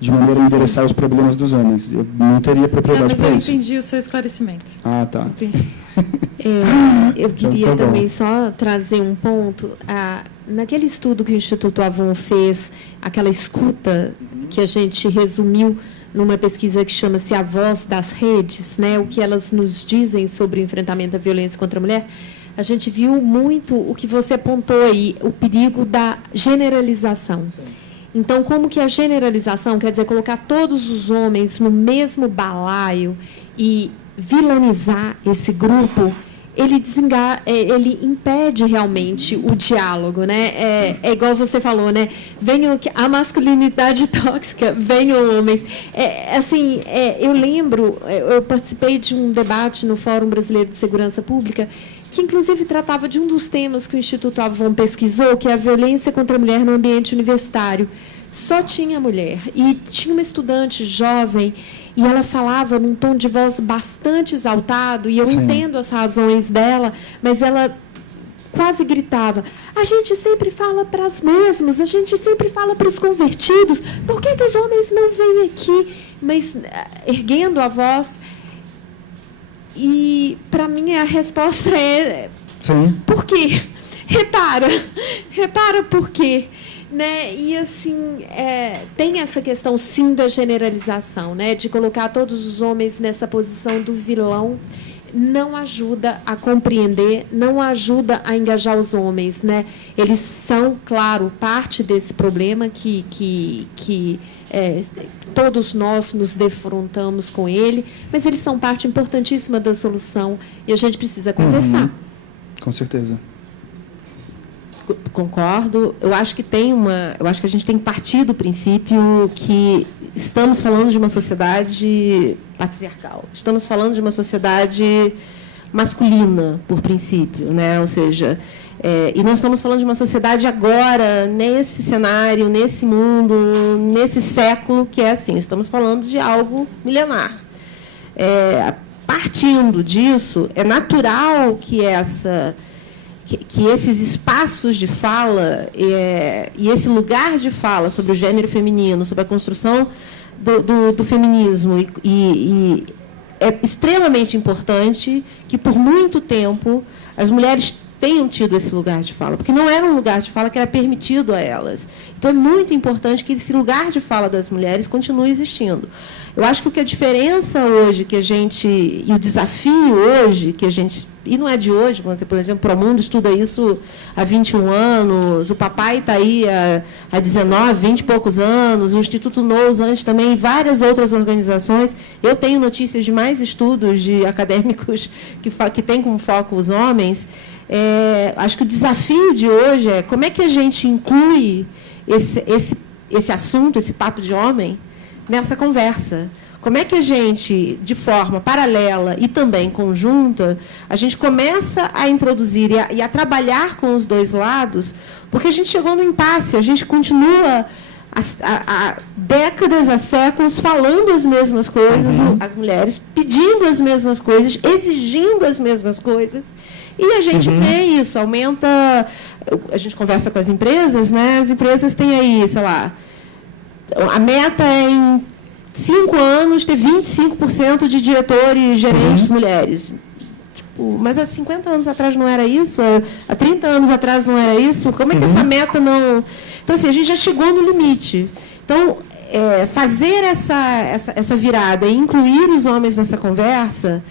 de maneira a endereçar os problemas dos homens. Eu não teria propriedade para isso. Mas eu entendi o seu esclarecimento. Tá. Entendi. Eu queria também só trazer um ponto. Naquele estudo que o Instituto Avon fez, aquela escuta que a gente resumiu numa pesquisa que chama-se A Voz das Redes, né, o que elas nos dizem sobre o enfrentamento da violência contra a mulher, a gente viu muito o que você apontou aí, o perigo da generalização. Sim. Então, como que a generalização, quer dizer, colocar todos os homens no mesmo balaio e vilanizar esse grupo, ele impede realmente o diálogo, né? É igual você falou, né? Venham a masculinidade tóxica, venham homens. Eu lembro, eu participei de um debate no Fórum Brasileiro de Segurança Pública, que inclusive tratava de um dos temas que o Instituto Avon pesquisou, que é a violência contra a mulher no ambiente universitário. Só tinha mulher. E tinha uma estudante jovem, e ela falava num tom de voz bastante exaltado, e eu entendo as razões dela, mas ela quase gritava: a gente sempre fala para as mesmas, a gente sempre fala para os convertidos, por que os homens não vêm aqui? Mas erguendo a voz. E, para mim, a resposta é... Sim. Por quê? Repara por quê. Né? E, assim, tem essa questão, sim, da generalização, né? De colocar todos os homens nessa posição do vilão, não ajuda a compreender, não ajuda a engajar os homens, né? Eles são, claro, parte desse problema que todos nós nos defrontamos com ele, mas eles são parte importantíssima da solução e a gente precisa conversar. Com certeza. Concordo. Eu acho que a gente tem que partir do princípio que estamos falando de uma sociedade patriarcal. Estamos falando de uma sociedade masculina, por princípio, né? Ou seja, e nós estamos falando de uma sociedade agora, nesse cenário, nesse mundo, nesse século, que é assim, estamos falando de algo milenar. Partindo disso, é natural que esses espaços de fala e esse lugar de fala sobre o gênero feminino, sobre a construção do feminismo, e é extremamente importante que, por muito tempo, as mulheres tenham tido esse lugar de fala, porque não era um lugar de fala que era permitido a elas. Então, é muito importante que esse lugar de fala das mulheres continue existindo. Eu acho que o que a diferença hoje, e o desafio hoje, que a gente, e não é de hoje, quando você, por exemplo, o Promundo estuda isso há 21 anos, o Papai está aí há 19, 20 e poucos anos, o Instituto Nous antes também, e várias outras organizações. Eu tenho notícias de mais estudos de acadêmicos que têm como foco os homens. Acho que o desafio de hoje é como é que a gente inclui esse assunto, esse papo de homem, nessa conversa. Como é que a gente, de forma paralela e também conjunta, a gente começa a introduzir e a trabalhar com os dois lados, porque a gente chegou no impasse, a gente continua há décadas, há séculos, falando as mesmas coisas, as mulheres pedindo as mesmas coisas, exigindo as mesmas coisas, e a gente vê isso, aumenta. A gente conversa com as empresas, né? As empresas têm aí, sei lá, a meta é em 5 anos ter 25% de diretores, gerentes mulheres. Mas há 50 anos atrás não era isso? Há 30 anos atrás não era isso? Como é que essa meta não... Então, assim, a gente já chegou no limite. Então, fazer essa virada e incluir os homens nessa conversa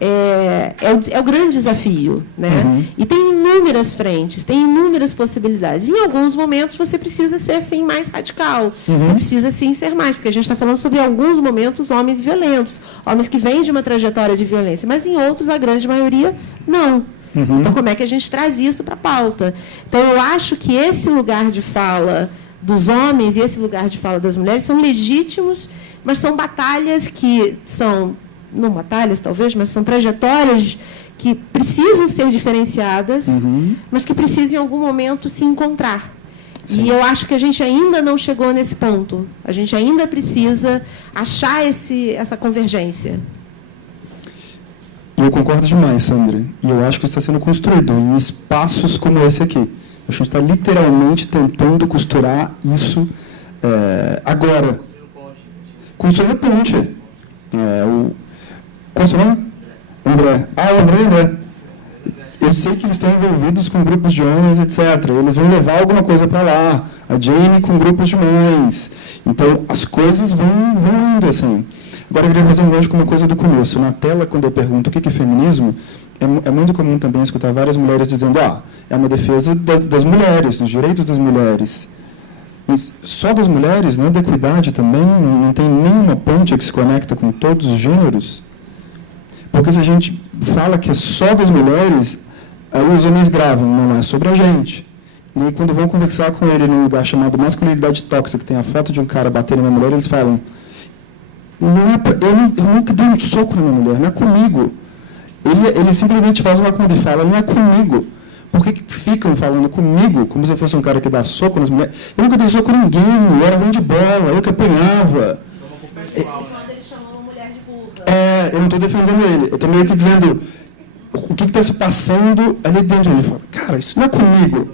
é o grande desafio, né? E tem inúmeras frentes, tem inúmeras possibilidades. Em alguns momentos, você precisa ser, assim, mais radical. Você precisa, sim, ser mais, porque a gente está falando sobre, alguns momentos, homens violentos, homens que vêm de uma trajetória de violência, mas, em outros, a grande maioria, não. Então, como é que a gente traz isso para a pauta? Então, eu acho que esse lugar de fala dos homens e esse lugar de fala das mulheres são legítimos, mas são batalhas que são... não batalhas, talvez, mas são trajetórias que precisam ser diferenciadas, mas que precisam, em algum momento, se encontrar. Sim. E eu acho que a gente ainda não chegou nesse ponto. A gente ainda precisa achar essa convergência. Eu concordo demais, Sandra. E eu acho que isso está sendo construído em espaços como esse aqui. A gente está literalmente tentando costurar isso agora. Construindo ponte. Qual é o seu nome? André. O André. Eu sei que eles estão envolvidos com grupos de homens, etc. Eles vão levar alguma coisa para lá. A Jane com grupos de mães. Então, as coisas vão indo assim. Agora, eu queria fazer um gancho com uma coisa do começo. Na tela, quando eu pergunto o que é feminismo, é muito comum também escutar várias mulheres dizendo é uma defesa das mulheres, dos direitos das mulheres. Mas só das mulheres, não é da equidade também? Não tem nenhuma ponte que se conecta com todos os gêneros? Porque se a gente fala que é só das mulheres, aí os homens gravam, não é sobre a gente. E aí, quando vão conversar com ele num lugar chamado masculinidade tóxica, que tem a foto de um cara batendo na mulher, eles falam... eu nunca dei um soco na minha mulher, não é comigo. Ele simplesmente faz uma conta e fala, não é comigo. Por que ficam falando comigo, como se eu fosse um cara que dá soco nas mulheres? Eu nunca dei soco a ninguém, eu era ruim de bola, eu que apanhava. Eu não estou defendendo ele, eu estou meio que dizendo o que está se passando ali dentro. Ele fala, cara, isso não é comigo.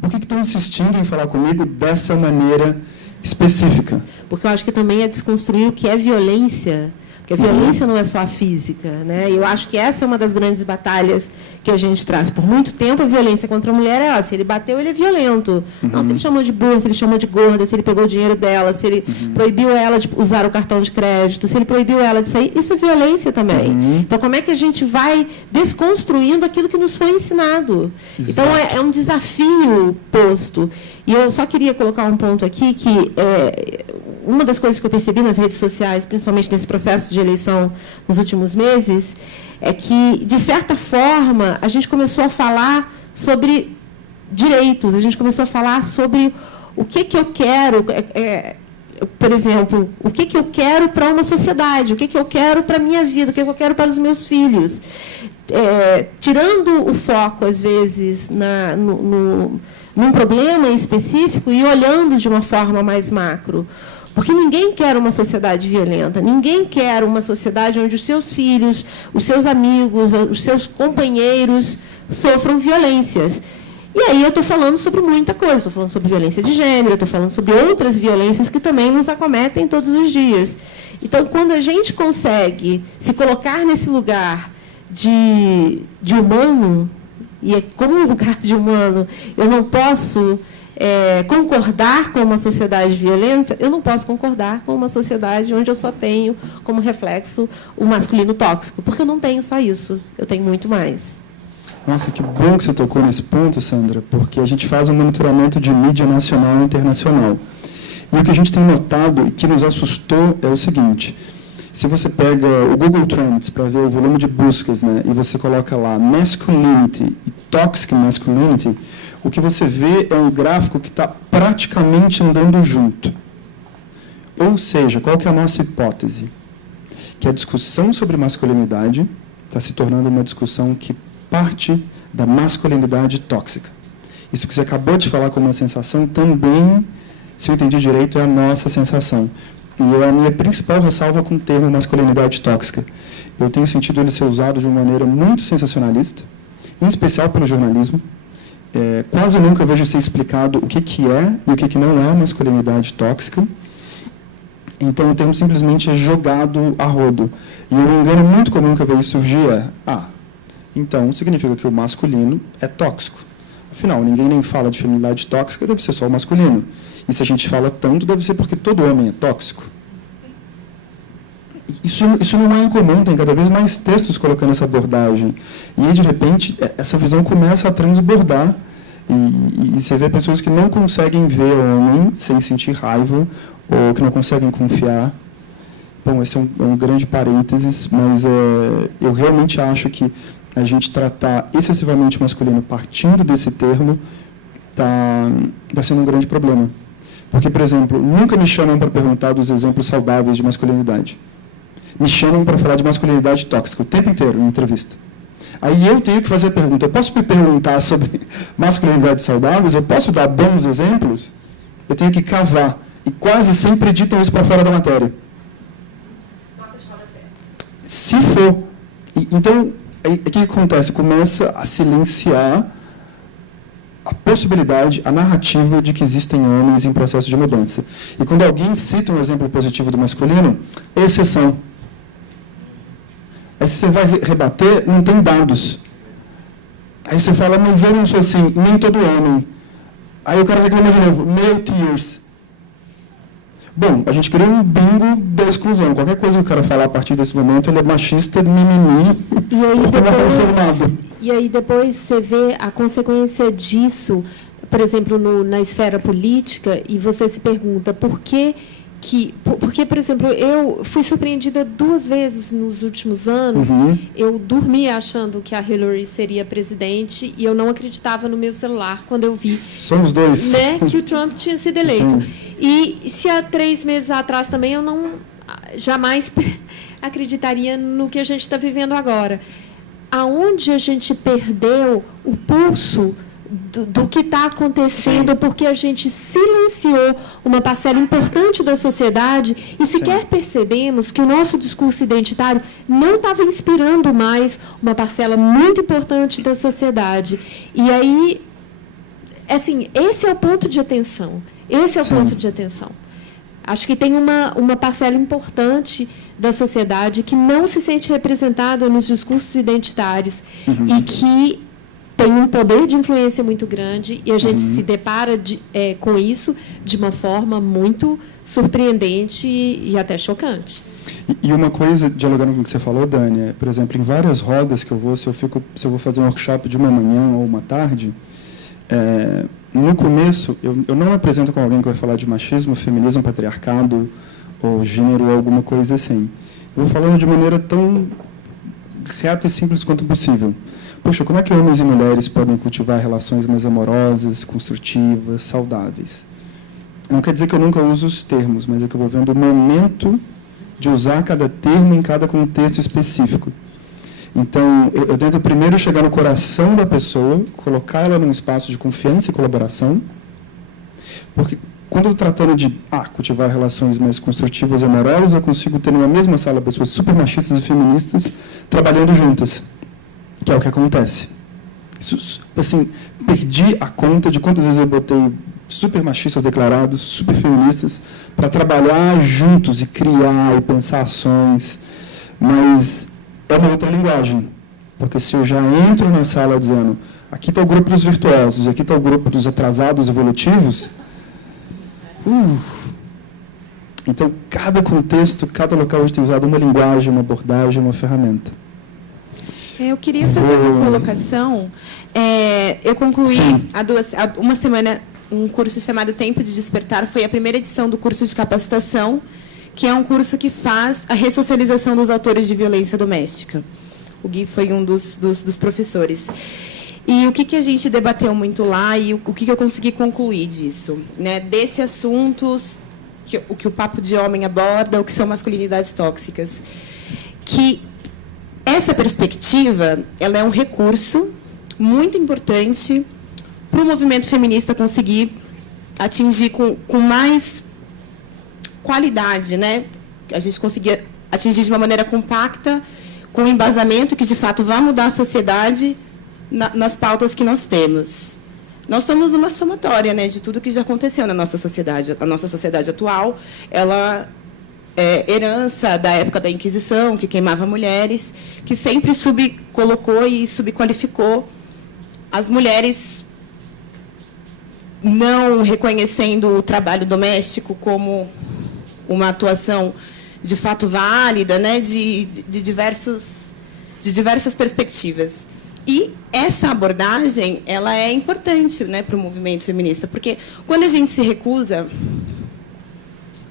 Por que estão insistindo em falar comigo dessa maneira específica? Porque eu acho que também é desconstruir o que é violência. Porque a violência não é só a física, né? E eu acho que essa é uma das grandes batalhas que a gente traz. Por muito tempo, a violência contra a mulher é, se ele bateu, ele é violento. Não, se ele chamou de burra, se ele chamou de gorda, se ele pegou o dinheiro dela, se ele proibiu ela de usar o cartão de crédito, se ele proibiu ela de sair, isso é violência também. Então, como é que a gente vai desconstruindo aquilo que nos foi ensinado? Exato. Então, é um desafio posto. E eu só queria colocar um ponto aqui, que uma das coisas que eu percebi nas redes sociais, principalmente nesse processo de eleição nos últimos meses, é que, de certa forma, a gente começou a falar sobre direitos, a gente começou a falar sobre o que eu quero, por exemplo, o que eu quero para uma sociedade, o que eu quero para a minha vida, o que eu quero para os meus filhos. Tirando o foco, às vezes, num problema específico e olhando de uma forma mais macro. Porque ninguém quer uma sociedade violenta, ninguém quer uma sociedade onde os seus filhos, os seus amigos, os seus companheiros sofram violências. E aí eu estou falando sobre muita coisa, estou falando sobre violência de gênero, estou falando sobre outras violências que também nos acometem todos os dias. Então, quando a gente consegue se colocar nesse lugar de humano, e como um lugar de humano, eu não posso concordar com uma sociedade violenta, eu não posso concordar com uma sociedade onde eu só tenho como reflexo o masculino tóxico, porque eu não tenho só isso, eu tenho muito mais. Nossa, que bom que você tocou nesse ponto, Sandra, porque a gente faz um monitoramento de mídia nacional e internacional. E o que a gente tem notado e que nos assustou é o seguinte: se você pega o Google Trends para ver o volume de buscas, né, e você coloca lá masculinity e toxic masculinity, o que você vê é um gráfico que está praticamente andando junto. Ou seja, qual que é a nossa hipótese? Que a discussão sobre masculinidade está se tornando uma discussão que parte da masculinidade tóxica. Isso que você acabou de falar como uma sensação também, se eu entendi direito, é a nossa sensação. E é a minha principal ressalva com o termo masculinidade tóxica. Eu tenho sentido ele ser usado de uma maneira muito sensacionalista, em especial pelo jornalismo. Quase nunca vejo ser explicado o que é e o que não é masculinidade tóxica. Então, o termo simplesmente é jogado a rodo. E um engano muito comum que eu vejo surgir então, significa que o masculino é tóxico. Afinal, ninguém nem fala de feminilidade tóxica, deve ser só o masculino. E se a gente fala tanto, deve ser porque todo homem é tóxico. Isso não é incomum, tem cada vez mais textos colocando essa abordagem. E aí, de repente, essa visão começa a transbordar. E você vê pessoas que não conseguem ver o homem sem sentir raiva, ou que não conseguem confiar. Bom, esse é um grande parênteses, mas eu realmente acho que a gente tratar excessivamente o masculino partindo desse termo está sendo um grande problema. Porque, por exemplo, nunca me chamam para perguntar dos exemplos saudáveis de masculinidade. Me chamam para falar de masculinidade tóxica o tempo inteiro em entrevista. Aí eu tenho que fazer a pergunta: eu posso me perguntar sobre masculinidades saudáveis? Eu posso dar bons exemplos? Eu tenho que cavar. E quase sempre ditam isso para fora da matéria. Se for. Então, o que acontece? Começa a silenciar a possibilidade, a narrativa de que existem homens em processo de mudança. E quando alguém cita um exemplo positivo do masculino, é exceção. Aí você vai rebater, não tem dados. Aí você fala, mas eu não sou assim, nem todo homem. Aí o cara reclama de novo, male tears. Bom, a gente criou um bingo da exclusão. Qualquer coisa que o cara falar a partir desse momento, ele é machista, mimimi, e aí depois você vê a consequência disso, por exemplo, na esfera política, e você se pergunta por que, por exemplo, eu fui surpreendida 2 vezes nos últimos anos. Eu dormi achando que a Hillary seria presidente e eu não acreditava no meu celular quando eu vi. Somos dois. Né, que o Trump tinha sido eleito. E se há 3 meses atrás também eu não jamais acreditaria no que a gente está vivendo agora. Aonde a gente perdeu o pulso do que está acontecendo, porque a gente silenciou uma parcela importante da sociedade e sequer percebemos que o nosso discurso identitário não estava inspirando mais uma parcela muito importante da sociedade. E aí, assim, esse é o ponto de atenção. Esse é o ponto de atenção. Acho que tem uma parcela importante da sociedade que não se sente representada nos discursos identitários e que tem um poder de influência muito grande, e a gente se depara com isso de uma forma muito surpreendente e até chocante. E uma coisa, dialogando com o que você falou, Dani, por exemplo, em várias rodas que eu vou, se eu vou fazer um workshop de uma manhã ou uma tarde, no começo, eu não me apresento como alguém que vai falar de machismo, feminismo, patriarcado, ou gênero, ou alguma coisa assim. Eu vou falando de maneira tão reta e simples quanto possível. poxa, como é que homens e mulheres podem cultivar relações mais amorosas, construtivas, saudáveis? Não quer dizer que eu nunca uso os termos, mas é que eu vou vendo o momento de usar cada termo em cada contexto específico. Então, eu tento primeiro chegar no coração da pessoa, colocar ela num espaço de confiança e colaboração, porque quando eu estou tratando de cultivar relações mais construtivas e amorosas, eu consigo ter numa mesma sala pessoas super machistas e feministas trabalhando juntas, que é o que acontece. Isso, assim, perdi a conta de quantas vezes eu botei super machistas declarados, super feministas, para trabalhar juntos e criar e pensar ações, mas é uma outra linguagem, porque se eu já entro na sala dizendo aqui está o grupo dos virtuosos, aqui está o grupo dos atrasados evolutivos, então cada contexto, cada local tem usado uma linguagem, uma abordagem, uma ferramenta. Eu queria fazer uma colocação. Eu concluí há uma semana um curso chamado Tempo de Despertar, foi a primeira edição do curso de capacitação, que é um curso que faz a ressocialização dos autores de violência doméstica. O Gui foi um dos professores. E o que a gente debateu muito lá e o que eu consegui concluir disso, né? Desse assunto, o que o Papo de Homem aborda, o que são masculinidades tóxicas. Que essa perspectiva, ela é um recurso muito importante para o movimento feminista conseguir atingir com mais qualidade, né? A gente conseguir atingir de uma maneira compacta, com embasamento que, de fato, vai mudar a sociedade nas pautas que nós temos. Nós somos uma somatória, né, de tudo que já aconteceu na nossa sociedade. A nossa sociedade atual, ela é herança da época da Inquisição, que queimava mulheres, que sempre subcolocou e subqualificou as mulheres, não reconhecendo o trabalho doméstico como uma atuação de fato válida, né, de diversas perspectivas. E essa abordagem, ela é importante, né, para o movimento feminista, porque quando a gente se recusa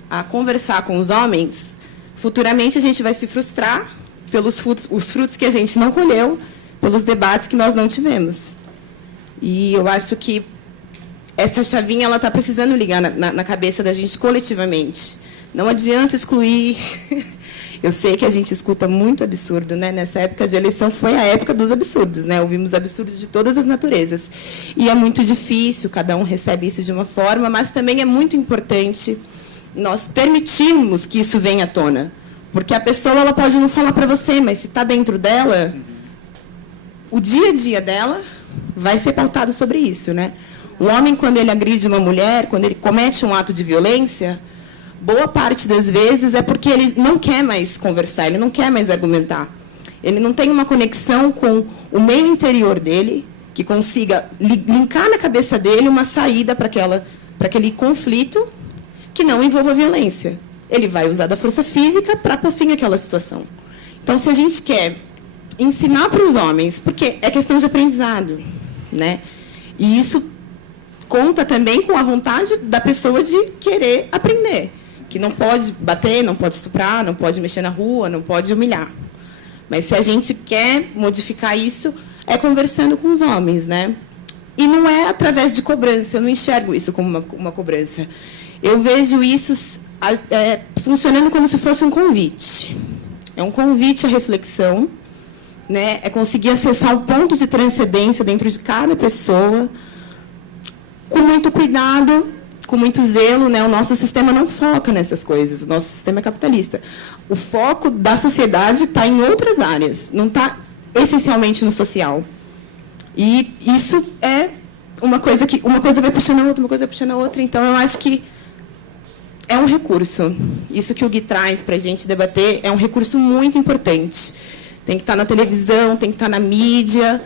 a conversar com os homens, futuramente a gente vai se frustrar pelos frutos que a gente não colheu, pelos debates que nós não tivemos. E eu acho que essa chavinha ela está precisando ligar na cabeça da gente coletivamente. Não adianta excluir. Eu sei que a gente escuta muito absurdo, né? Nessa época de eleição foi a época dos absurdos, né? Ouvimos absurdos de todas as naturezas. E é muito difícil, cada um recebe isso de uma forma, mas também é muito importante nós permitirmos que isso venha à tona. Porque a pessoa ela pode não falar para você, mas se está dentro dela, o dia a dia dela vai ser pautado sobre isso, né? O homem, quando ele agride uma mulher, quando ele comete um ato de violência, boa parte das vezes é porque ele não quer mais conversar, ele não quer mais argumentar. Ele não tem uma conexão com o meio interior dele, que consiga linkar na cabeça dele uma saída para aquele conflito que não envolva violência. Ele vai usar da força física para pôr fim àquela situação. Então, se a gente quer ensinar para os homens, porque é questão de aprendizado, né? E isso conta também com a vontade da pessoa de querer aprender. Que não pode bater, não pode estuprar, não pode mexer na rua, não pode humilhar. Mas se a gente quer modificar isso, é conversando com os homens, né? E não é através de cobrança, eu não enxergo isso como uma cobrança. Eu vejo isso funcionando como se fosse um convite. É um convite à reflexão, né? É conseguir acessar um ponto de transcendência dentro de cada pessoa, com muito cuidado, com muito zelo, né? O nosso sistema não foca nessas coisas, o nosso sistema é capitalista. O foco da sociedade está em outras áreas, não está essencialmente no social. E isso é uma coisa vai puxando a outra, uma coisa vai puxando a outra. Então, eu acho que é um recurso. Isso que o Gui traz para a gente debater é um recurso muito importante. Tem que estar na televisão, tem que estar na mídia,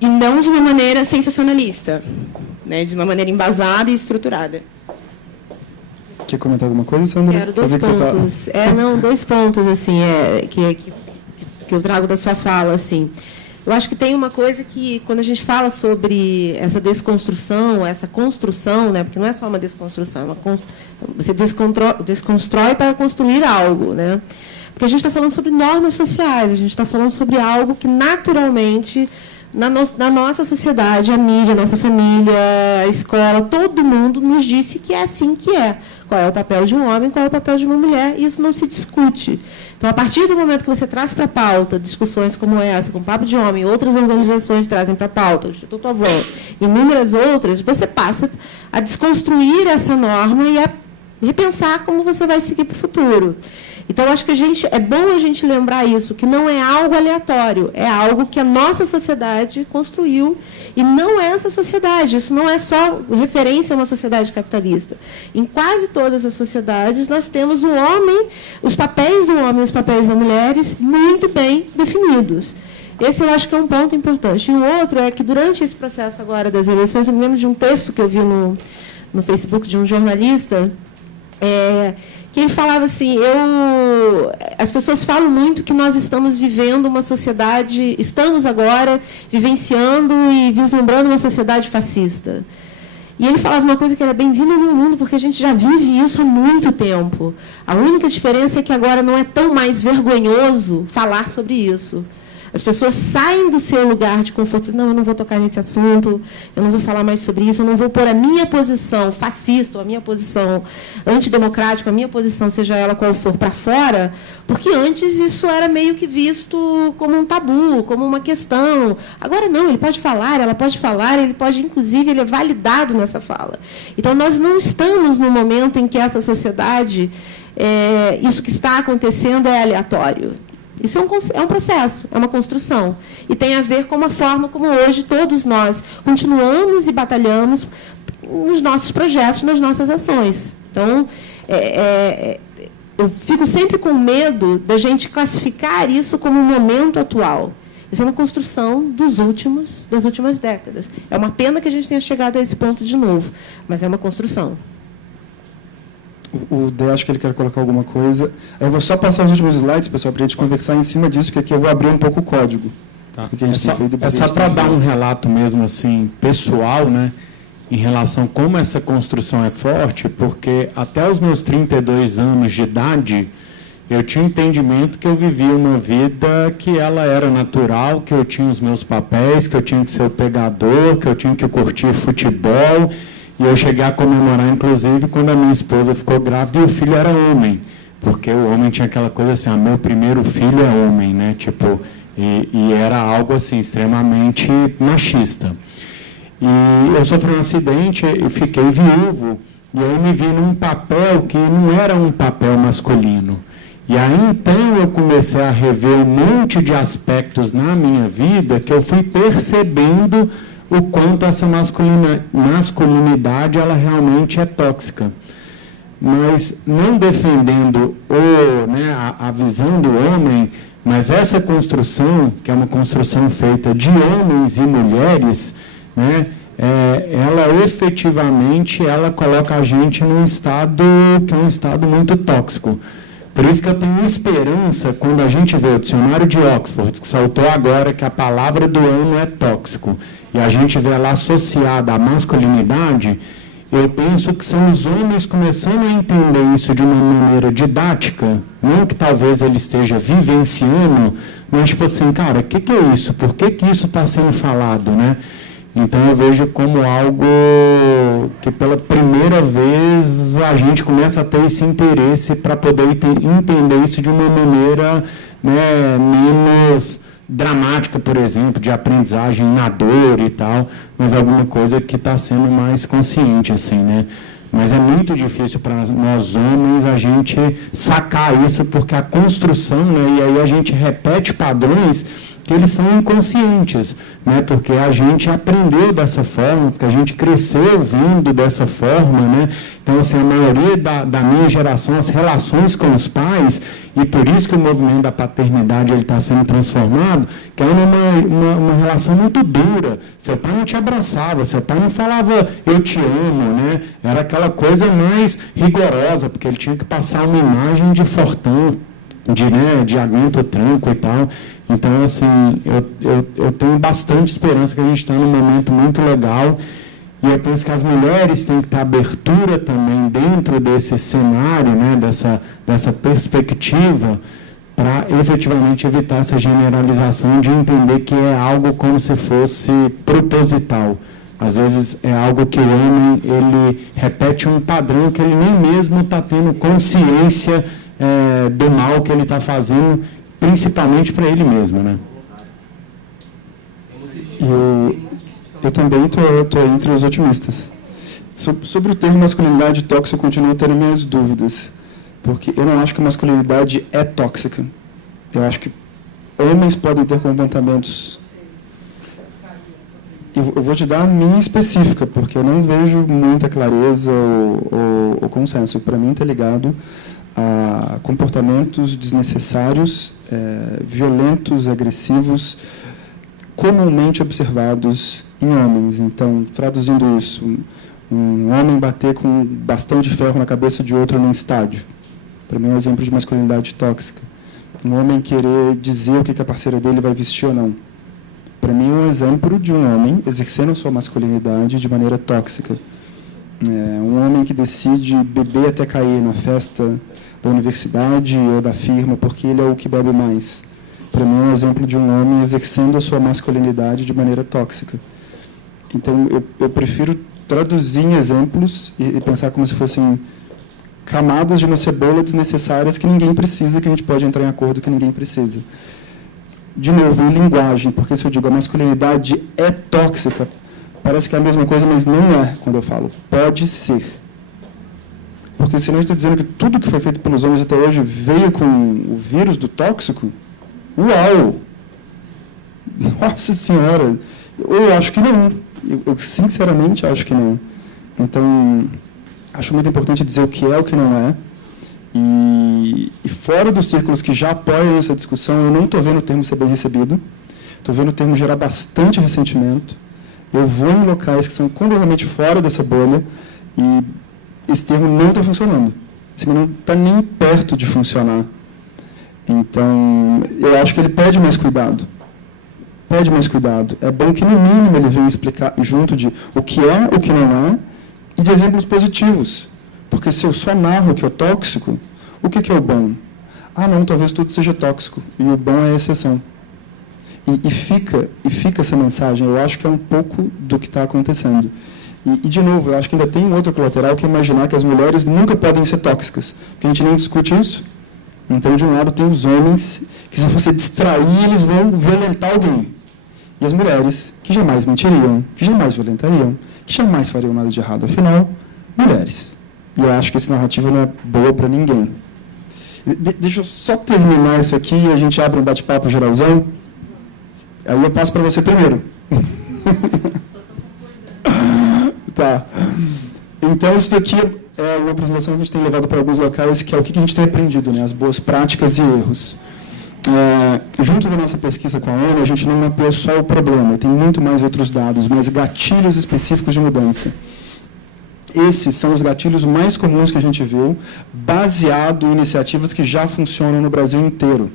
e não de uma maneira sensacionalista, né? De uma maneira embasada e estruturada. Quer comentar alguma coisa, Sandra? Quero dois pontos. Dois pontos assim, que eu trago da sua fala, assim. Eu acho que tem uma coisa que, quando a gente fala sobre essa desconstrução, essa construção, né? Porque não é só uma desconstrução, você desconstrói para construir algo, né? Porque a gente está falando sobre normas sociais, a gente está falando sobre algo que naturalmente, na nossa sociedade, a mídia, a nossa família, a escola, todo mundo nos disse que é assim que é. Qual é o papel de um homem, qual é o papel de uma mulher, e isso não se discute. Então, a partir do momento que você traz para a pauta discussões como essa, com Papo de Homem, outras organizações trazem para a pauta, o Instituto Avon, inúmeras outras, você passa a desconstruir essa norma e a repensar como você vai seguir para o futuro. Então, acho que é bom a gente lembrar isso, que não é algo aleatório, é algo que a nossa sociedade construiu, e não é essa sociedade, isso não é só referência a uma sociedade capitalista. Em quase todas as sociedades, nós temos o homem, os papéis do homem e os papéis das mulheres muito bem definidos. Esse eu acho que é um ponto importante. E o outro é que, durante esse processo agora das eleições, eu me lembro de um texto que eu vi no Facebook de um jornalista, que ele falava assim, as pessoas falam muito que nós estamos vivendo uma sociedade, estamos agora vivenciando e vislumbrando uma sociedade fascista. E ele falava uma coisa que era bem-vinda no mundo, porque a gente já vive isso há muito tempo. A única diferença é que agora não é tão mais vergonhoso falar sobre isso. As pessoas saem do seu lugar de conforto. Não, eu não vou tocar nesse assunto, eu não vou falar mais sobre isso, eu não vou pôr a minha posição fascista, ou a minha posição antidemocrática, a minha posição, seja ela qual for, para fora, porque antes isso era meio que visto como um tabu, como uma questão. Agora não, ele pode falar, ela pode falar, ele pode, inclusive, ele é validado nessa fala. Então, nós não estamos no momento em que essa sociedade, isso que está acontecendo é aleatório. Isso é um processo, é uma construção. E tem a ver com a forma como hoje todos nós continuamos e batalhamos nos nossos projetos, nas nossas ações. Então, eu fico sempre com medo da gente classificar isso como um momento atual. Isso é uma construção das últimas décadas. É uma pena que a gente tenha chegado a esse ponto de novo, mas é uma construção. O Dé, acho que ele quer colocar alguma coisa. Eu vou só passar os últimos slides, pessoal, para a gente conversar em cima disso, que aqui eu vou abrir um pouco o código. Tá. Que a gente tem feito, é só para dar um relato mesmo assim, pessoal, né, em relação a como essa construção é forte, porque até os meus 32 anos de idade, eu tinha entendimento que eu vivia uma vida que ela era natural, que eu tinha os meus papéis, que eu tinha que ser o pegador, que eu tinha que curtir futebol. E eu cheguei a comemorar, inclusive, quando a minha esposa ficou grávida e o filho era homem. Porque o homem tinha aquela coisa assim, meu primeiro filho é homem, né? Tipo, e era algo assim, extremamente machista. E eu sofri um acidente, eu fiquei viúvo, e aí me vi num papel que não era um papel masculino. E aí, então, eu comecei a rever um monte de aspectos na minha vida que eu fui percebendo o quanto essa masculinidade ela realmente é tóxica. Mas não defendendo a visão do homem, mas essa construção, que é uma construção feita de homens e mulheres, né, ela efetivamente ela coloca a gente num estado que é um estado muito tóxico. Por isso que eu tenho esperança quando a gente vê o dicionário de Oxford, que saltou agora que a palavra do ano é tóxico, e a gente vê ela associada à masculinidade, eu penso que são os homens começando a entender isso de uma maneira didática, não que talvez ele esteja vivenciando, mas tipo assim, cara, o que é isso? Por que isso está sendo falado, né? Então eu vejo como algo que pela primeira vez a gente começa a ter esse interesse para poder entender isso de uma maneira, né, menos dramática, por exemplo, de aprendizagem na dor e tal, mas alguma coisa que está sendo mais consciente, assim, né? Mas é muito difícil para nós homens a gente sacar isso, porque a construção, né, e aí a gente repete padrões que eles são inconscientes, né, porque a gente aprendeu dessa forma, porque a gente cresceu vindo dessa forma, né? Então, assim, a maioria da minha geração, as relações com os pais, e por isso que o movimento da paternidade está sendo transformado, que é uma relação muito dura. Seu pai não te abraçava, seu pai não falava eu te amo, né? Era aquela coisa mais rigorosa, porque ele tinha que passar uma imagem de fortão, de aguento tranco e tal. Então, assim, eu tenho bastante esperança que a gente está num momento muito legal, e eu penso que as mulheres têm que ter abertura também dentro desse cenário, né, dessa perspectiva, para efetivamente evitar essa generalização de entender que é algo como se fosse proposital. Às vezes é algo que o homem ele repete um padrão que ele nem mesmo está tendo consciência do mal que ele está fazendo, principalmente para ele mesmo, né? Eu também estou entre os otimistas. Sobre o termo masculinidade tóxica, eu continuo tendo minhas dúvidas, porque eu não acho que a masculinidade é tóxica. Eu acho que homens podem ter comportamentos... Eu vou te dar a minha específica, porque eu não vejo muita clareza ou consenso. Para mim está ligado a comportamentos desnecessários, violentos, agressivos, comumente observados em homens. Então, traduzindo isso, um homem bater com um bastão de ferro na cabeça de outro num estádio. Para mim é um exemplo de masculinidade tóxica. Um homem querer dizer o que a parceira dele vai vestir ou não. Para mim é um exemplo de um homem exercendo a sua masculinidade de maneira tóxica. Um homem que decide beber até cair na festa da universidade ou da firma porque ele é o que bebe mais. Para mim é um exemplo de um homem exercendo a sua masculinidade de maneira tóxica. Então, eu prefiro traduzir em exemplos e pensar como se fossem camadas de uma cebola desnecessárias que ninguém precisa, que a gente pode entrar em acordo que ninguém precisa. De novo, em linguagem, porque se eu digo a masculinidade é tóxica, parece que é a mesma coisa, mas não é quando eu falo. Pode ser. Porque senão eu estou dizendo que tudo que foi feito pelos homens até hoje veio com o vírus do tóxico. Uau! Nossa Senhora! Eu acho que não. Eu sinceramente acho que não. Então, acho muito importante dizer o que é e o que não é. E fora dos círculos que já apoiam essa discussão, eu não estou vendo o termo ser bem recebido. Estou vendo o termo gerar bastante ressentimento. Eu vou em locais que são completamente fora dessa bolha e esse termo não está funcionando. Esse termo não está nem perto de funcionar. Então, eu acho que ele pede mais cuidado. Pede mais cuidado. É bom que, no mínimo, ele venha explicar junto de o que é, o que não é, e de exemplos positivos. Porque se eu só narro o que é tóxico, o que é o bom? Ah, não, talvez tudo seja tóxico, e o bom é a exceção. E fica essa mensagem. Eu acho que é um pouco do que está acontecendo. E, de novo, eu acho que ainda tem um outro colateral, que é imaginar que as mulheres nunca podem ser tóxicas, porque a gente nem discute isso. Então, de um lado, tem os homens que, se você distrair, eles vão violentar alguém. E as mulheres, que jamais mentiriam, que jamais violentariam, que jamais fariam nada de errado. Afinal, mulheres. E eu acho que essa narrativa não é boa para ninguém. Deixa eu só terminar isso aqui e a gente abre um bate-papo geralzão. Aí eu passo para você primeiro. Tá. Então, isso daqui é uma apresentação que a gente tem levado para alguns locais, que é o que a gente tem aprendido, né? As boas práticas e erros. Junto da nossa pesquisa com a ONU, a gente não mapeou só o problema, tem muito mais outros dados, mas gatilhos específicos de mudança. Esses são os gatilhos mais comuns que a gente viu, baseado em iniciativas que já funcionam no Brasil inteiro.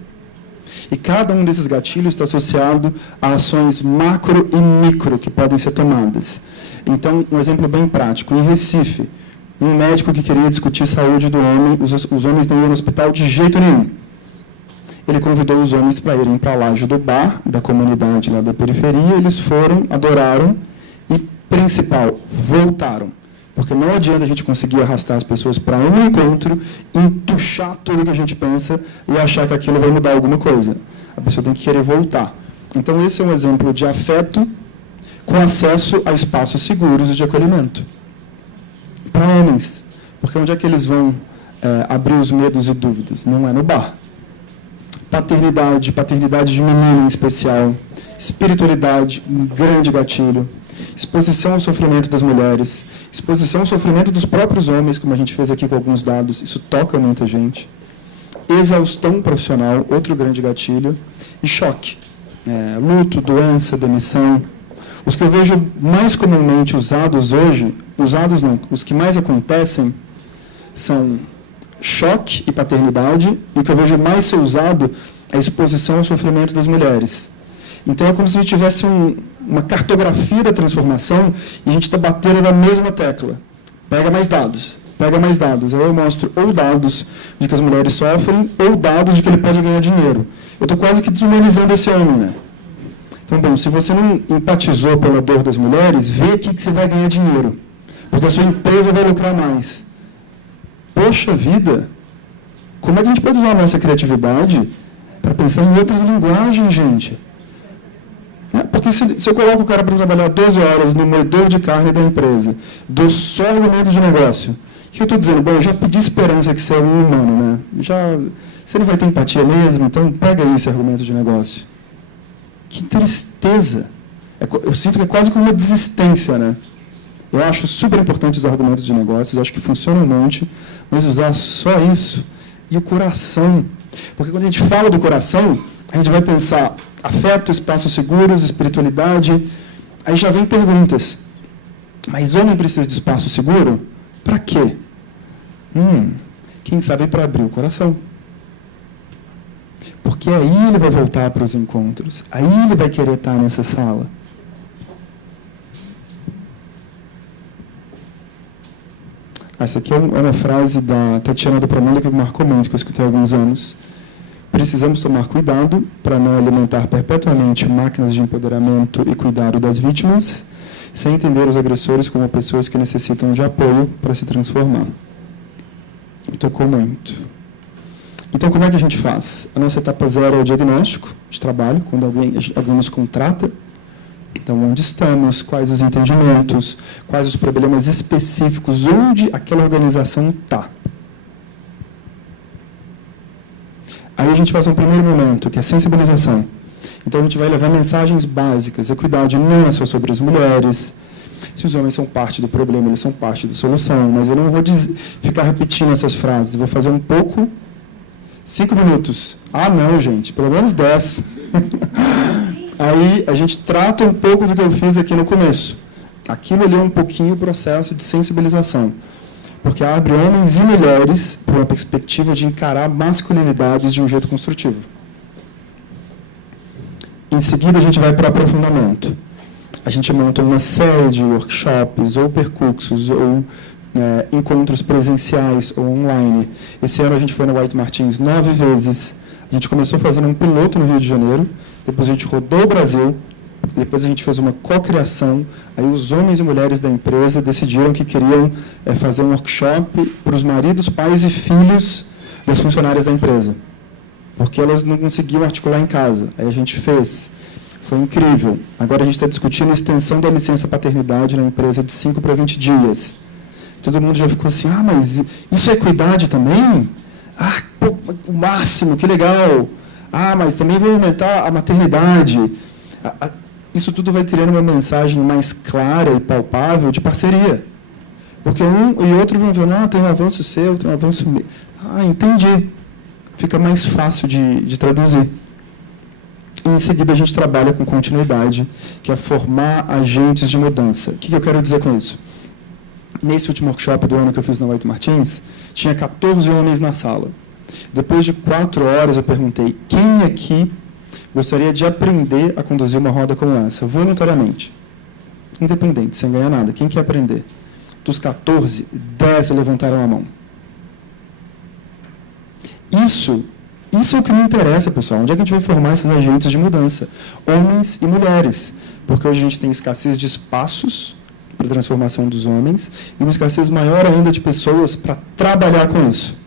E cada um desses gatilhos está associado a ações macro e micro que podem ser tomadas. Então, um exemplo bem prático. Em Recife, um médico que queria discutir saúde do homem, os homens não iam no hospital de jeito nenhum. Ele convidou os homens para irem para a laje do bar, da comunidade lá da periferia, eles foram, adoraram e, principal, voltaram. Porque não adianta a gente conseguir arrastar as pessoas para um encontro, entuchar tudo que a gente pensa e achar que aquilo vai mudar alguma coisa. A pessoa tem que querer voltar. Então, esse é um exemplo de afeto com acesso a espaços seguros e de acolhimento. Para homens, porque onde é que eles vão abrir os medos e dúvidas? Não é no bar. Paternidade de menino em especial. Espiritualidade, um grande gatilho. Exposição ao sofrimento das mulheres. Exposição ao sofrimento dos próprios homens, como a gente fez aqui com alguns dados. Isso toca muita gente. Exaustão profissional, outro grande gatilho. E choque. Luto, doença, demissão. Os que eu vejo mais comumente usados hoje, os que mais acontecem, são choque e paternidade, e o que eu vejo mais ser usado é a exposição ao sofrimento das mulheres. Então, é como se a gente tivesse uma cartografia da transformação e a gente está batendo na mesma tecla. Pega mais dados, pega mais dados. Aí eu mostro ou dados de que as mulheres sofrem, ou dados de que ele pode ganhar dinheiro. Eu estou quase que desumanizando esse homem, né? Então, bom, se você não empatizou pela dor das mulheres, vê aqui que você vai ganhar dinheiro, porque a sua empresa vai lucrar mais. Poxa vida! Como é que a gente pode usar a nossa criatividade para pensar em outras linguagens, gente? Porque se eu coloco o cara para trabalhar 12 horas no moedor de carne da empresa, dou só argumentos de negócio, o que eu estou dizendo? Bom, eu já pedi esperança que você é um humano, né? Você não vai ter empatia mesmo, então pega aí esse argumento de negócio. Que tristeza! Eu sinto que é quase como uma desistência, né? Eu acho super importante os argumentos de negócios, acho que funciona um monte, mas usar só isso e o coração. Porque quando a gente fala do coração, a gente vai pensar afeto, espaços seguros, espiritualidade. Aí já vem perguntas. Mas homem precisa de espaço seguro? Para quê? Quem sabe para abrir o coração. Porque aí ele vai voltar para os encontros. Aí ele vai querer estar nessa sala. Essa aqui é uma frase da Tatiana do Pramanda que me marcou muito, que eu escutei há alguns anos. Precisamos tomar cuidado para não alimentar perpetuamente máquinas de empoderamento e cuidado das vítimas, sem entender os agressores como pessoas que necessitam de apoio para se transformar. Me tocou muito. Então, como é que a gente faz? A nossa etapa 0 é o diagnóstico de trabalho, quando alguém nos contrata. Então, onde estamos, quais os entendimentos, quais os problemas específicos, onde aquela organização está. Aí a gente faz um primeiro momento, que é sensibilização. Então, a gente vai levar mensagens básicas. Equidade não é só sobre as mulheres. Se os homens são parte do problema, eles são parte da solução. Mas eu não vou ficar repetindo essas frases. Eu vou fazer um pouco... 5 minutos. Ah, não, gente. Pelo menos 10. Aí a gente trata um pouco do que eu fiz aqui no começo. Aquilo ali é um pouquinho o processo de sensibilização. Porque abre homens e mulheres para uma perspectiva de encarar masculinidades de um jeito construtivo. Em seguida, a gente vai para o aprofundamento. A gente monta uma série de workshops, ou percursos, ou encontros presenciais ou online. Esse ano a gente foi na White Martins 9 vezes. A gente começou fazendo um piloto no Rio de Janeiro, depois a gente rodou o Brasil, depois a gente fez uma cocriação. Aí os homens e mulheres da empresa decidiram que queriam fazer um workshop para os maridos, pais e filhos das funcionárias da empresa, porque elas não conseguiam articular em casa. Aí a gente fez. Foi incrível. Agora a gente está discutindo a extensão da licença paternidade na empresa de 5 para 20 dias. Todo mundo já ficou assim, mas isso é equidade também? Pô, o máximo, que legal. Mas também vai aumentar a maternidade. Isso tudo vai criando uma mensagem mais clara e palpável de parceria. Porque um e outro vão ver, tem um avanço seu, tem um avanço meu. Entendi. Fica mais fácil de traduzir. E, em seguida, a gente trabalha com continuidade, que é formar agentes de mudança. O que eu quero dizer com isso? Nesse último workshop do ano que eu fiz na White Martins, tinha 14 homens na sala. Depois de 4 horas, eu perguntei, quem aqui gostaria de aprender a conduzir uma roda como essa, voluntariamente? Independente, sem ganhar nada. Quem quer aprender? Dos 14, 10 levantaram a mão. Isso é o que me interessa, pessoal. Onde é que a gente vai formar esses agentes de mudança? Homens e mulheres. Porque hoje a gente tem escassez de espaços para a transformação dos homens e uma escassez maior ainda de pessoas para trabalhar com isso.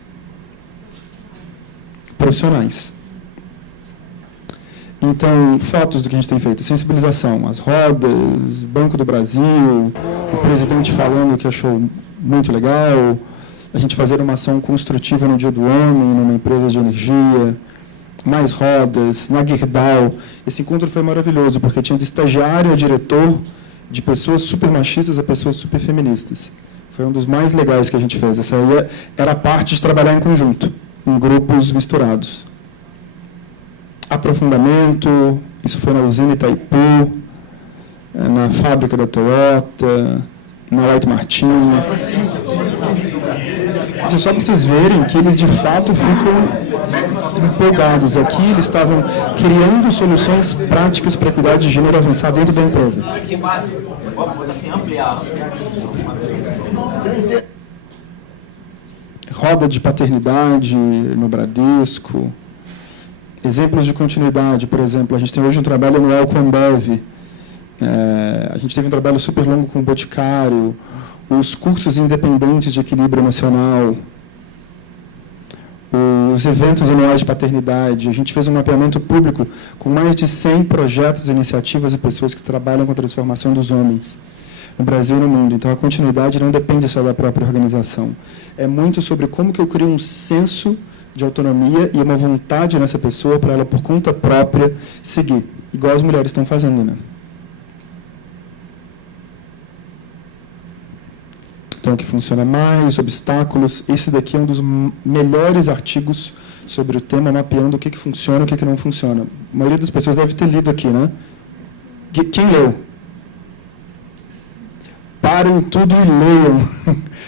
Profissionais. Então, fotos do que a gente tem feito. Sensibilização, as rodas, Banco do Brasil, o presidente falando que achou muito legal, a gente fazer uma ação construtiva no Dia do Homem, numa empresa de energia, mais rodas, na Gerdau. Esse encontro foi maravilhoso, porque tinha de estagiário a diretor, de pessoas super machistas a pessoas super feministas. Foi um dos mais legais que a gente fez. Essa aí era a parte de trabalhar em conjunto, em grupos misturados. Aprofundamento, isso foi na usina Itaipu, na fábrica da Toyota, na White Martins. Isso é só para vocês verem que eles, de fato, ficam empolgados. Aqui eles estavam criando soluções práticas para cuidar de gênero avançado dentro da empresa. roda de paternidade no Bradesco. Exemplos de continuidade, por exemplo, a gente tem hoje um trabalho anual com a Ambev, a gente teve um trabalho super longo com o Boticário, os cursos independentes de equilíbrio emocional, os eventos anuais de paternidade. A gente fez um mapeamento público com mais de 100 projetos, iniciativas e pessoas que trabalham com a transformação dos homens no Brasil e no mundo. Então, a continuidade não depende só da própria organização. É muito sobre como que eu crio um senso de autonomia e uma vontade nessa pessoa para ela, por conta própria, seguir. Igual as mulheres estão fazendo, né? Então, o que funciona mais, obstáculos. Esse daqui é um dos melhores artigos sobre o tema, mapeando o que funciona e o que não funciona. A maioria das pessoas deve ter lido aqui, né? Quem leu? Parem tudo e leiam.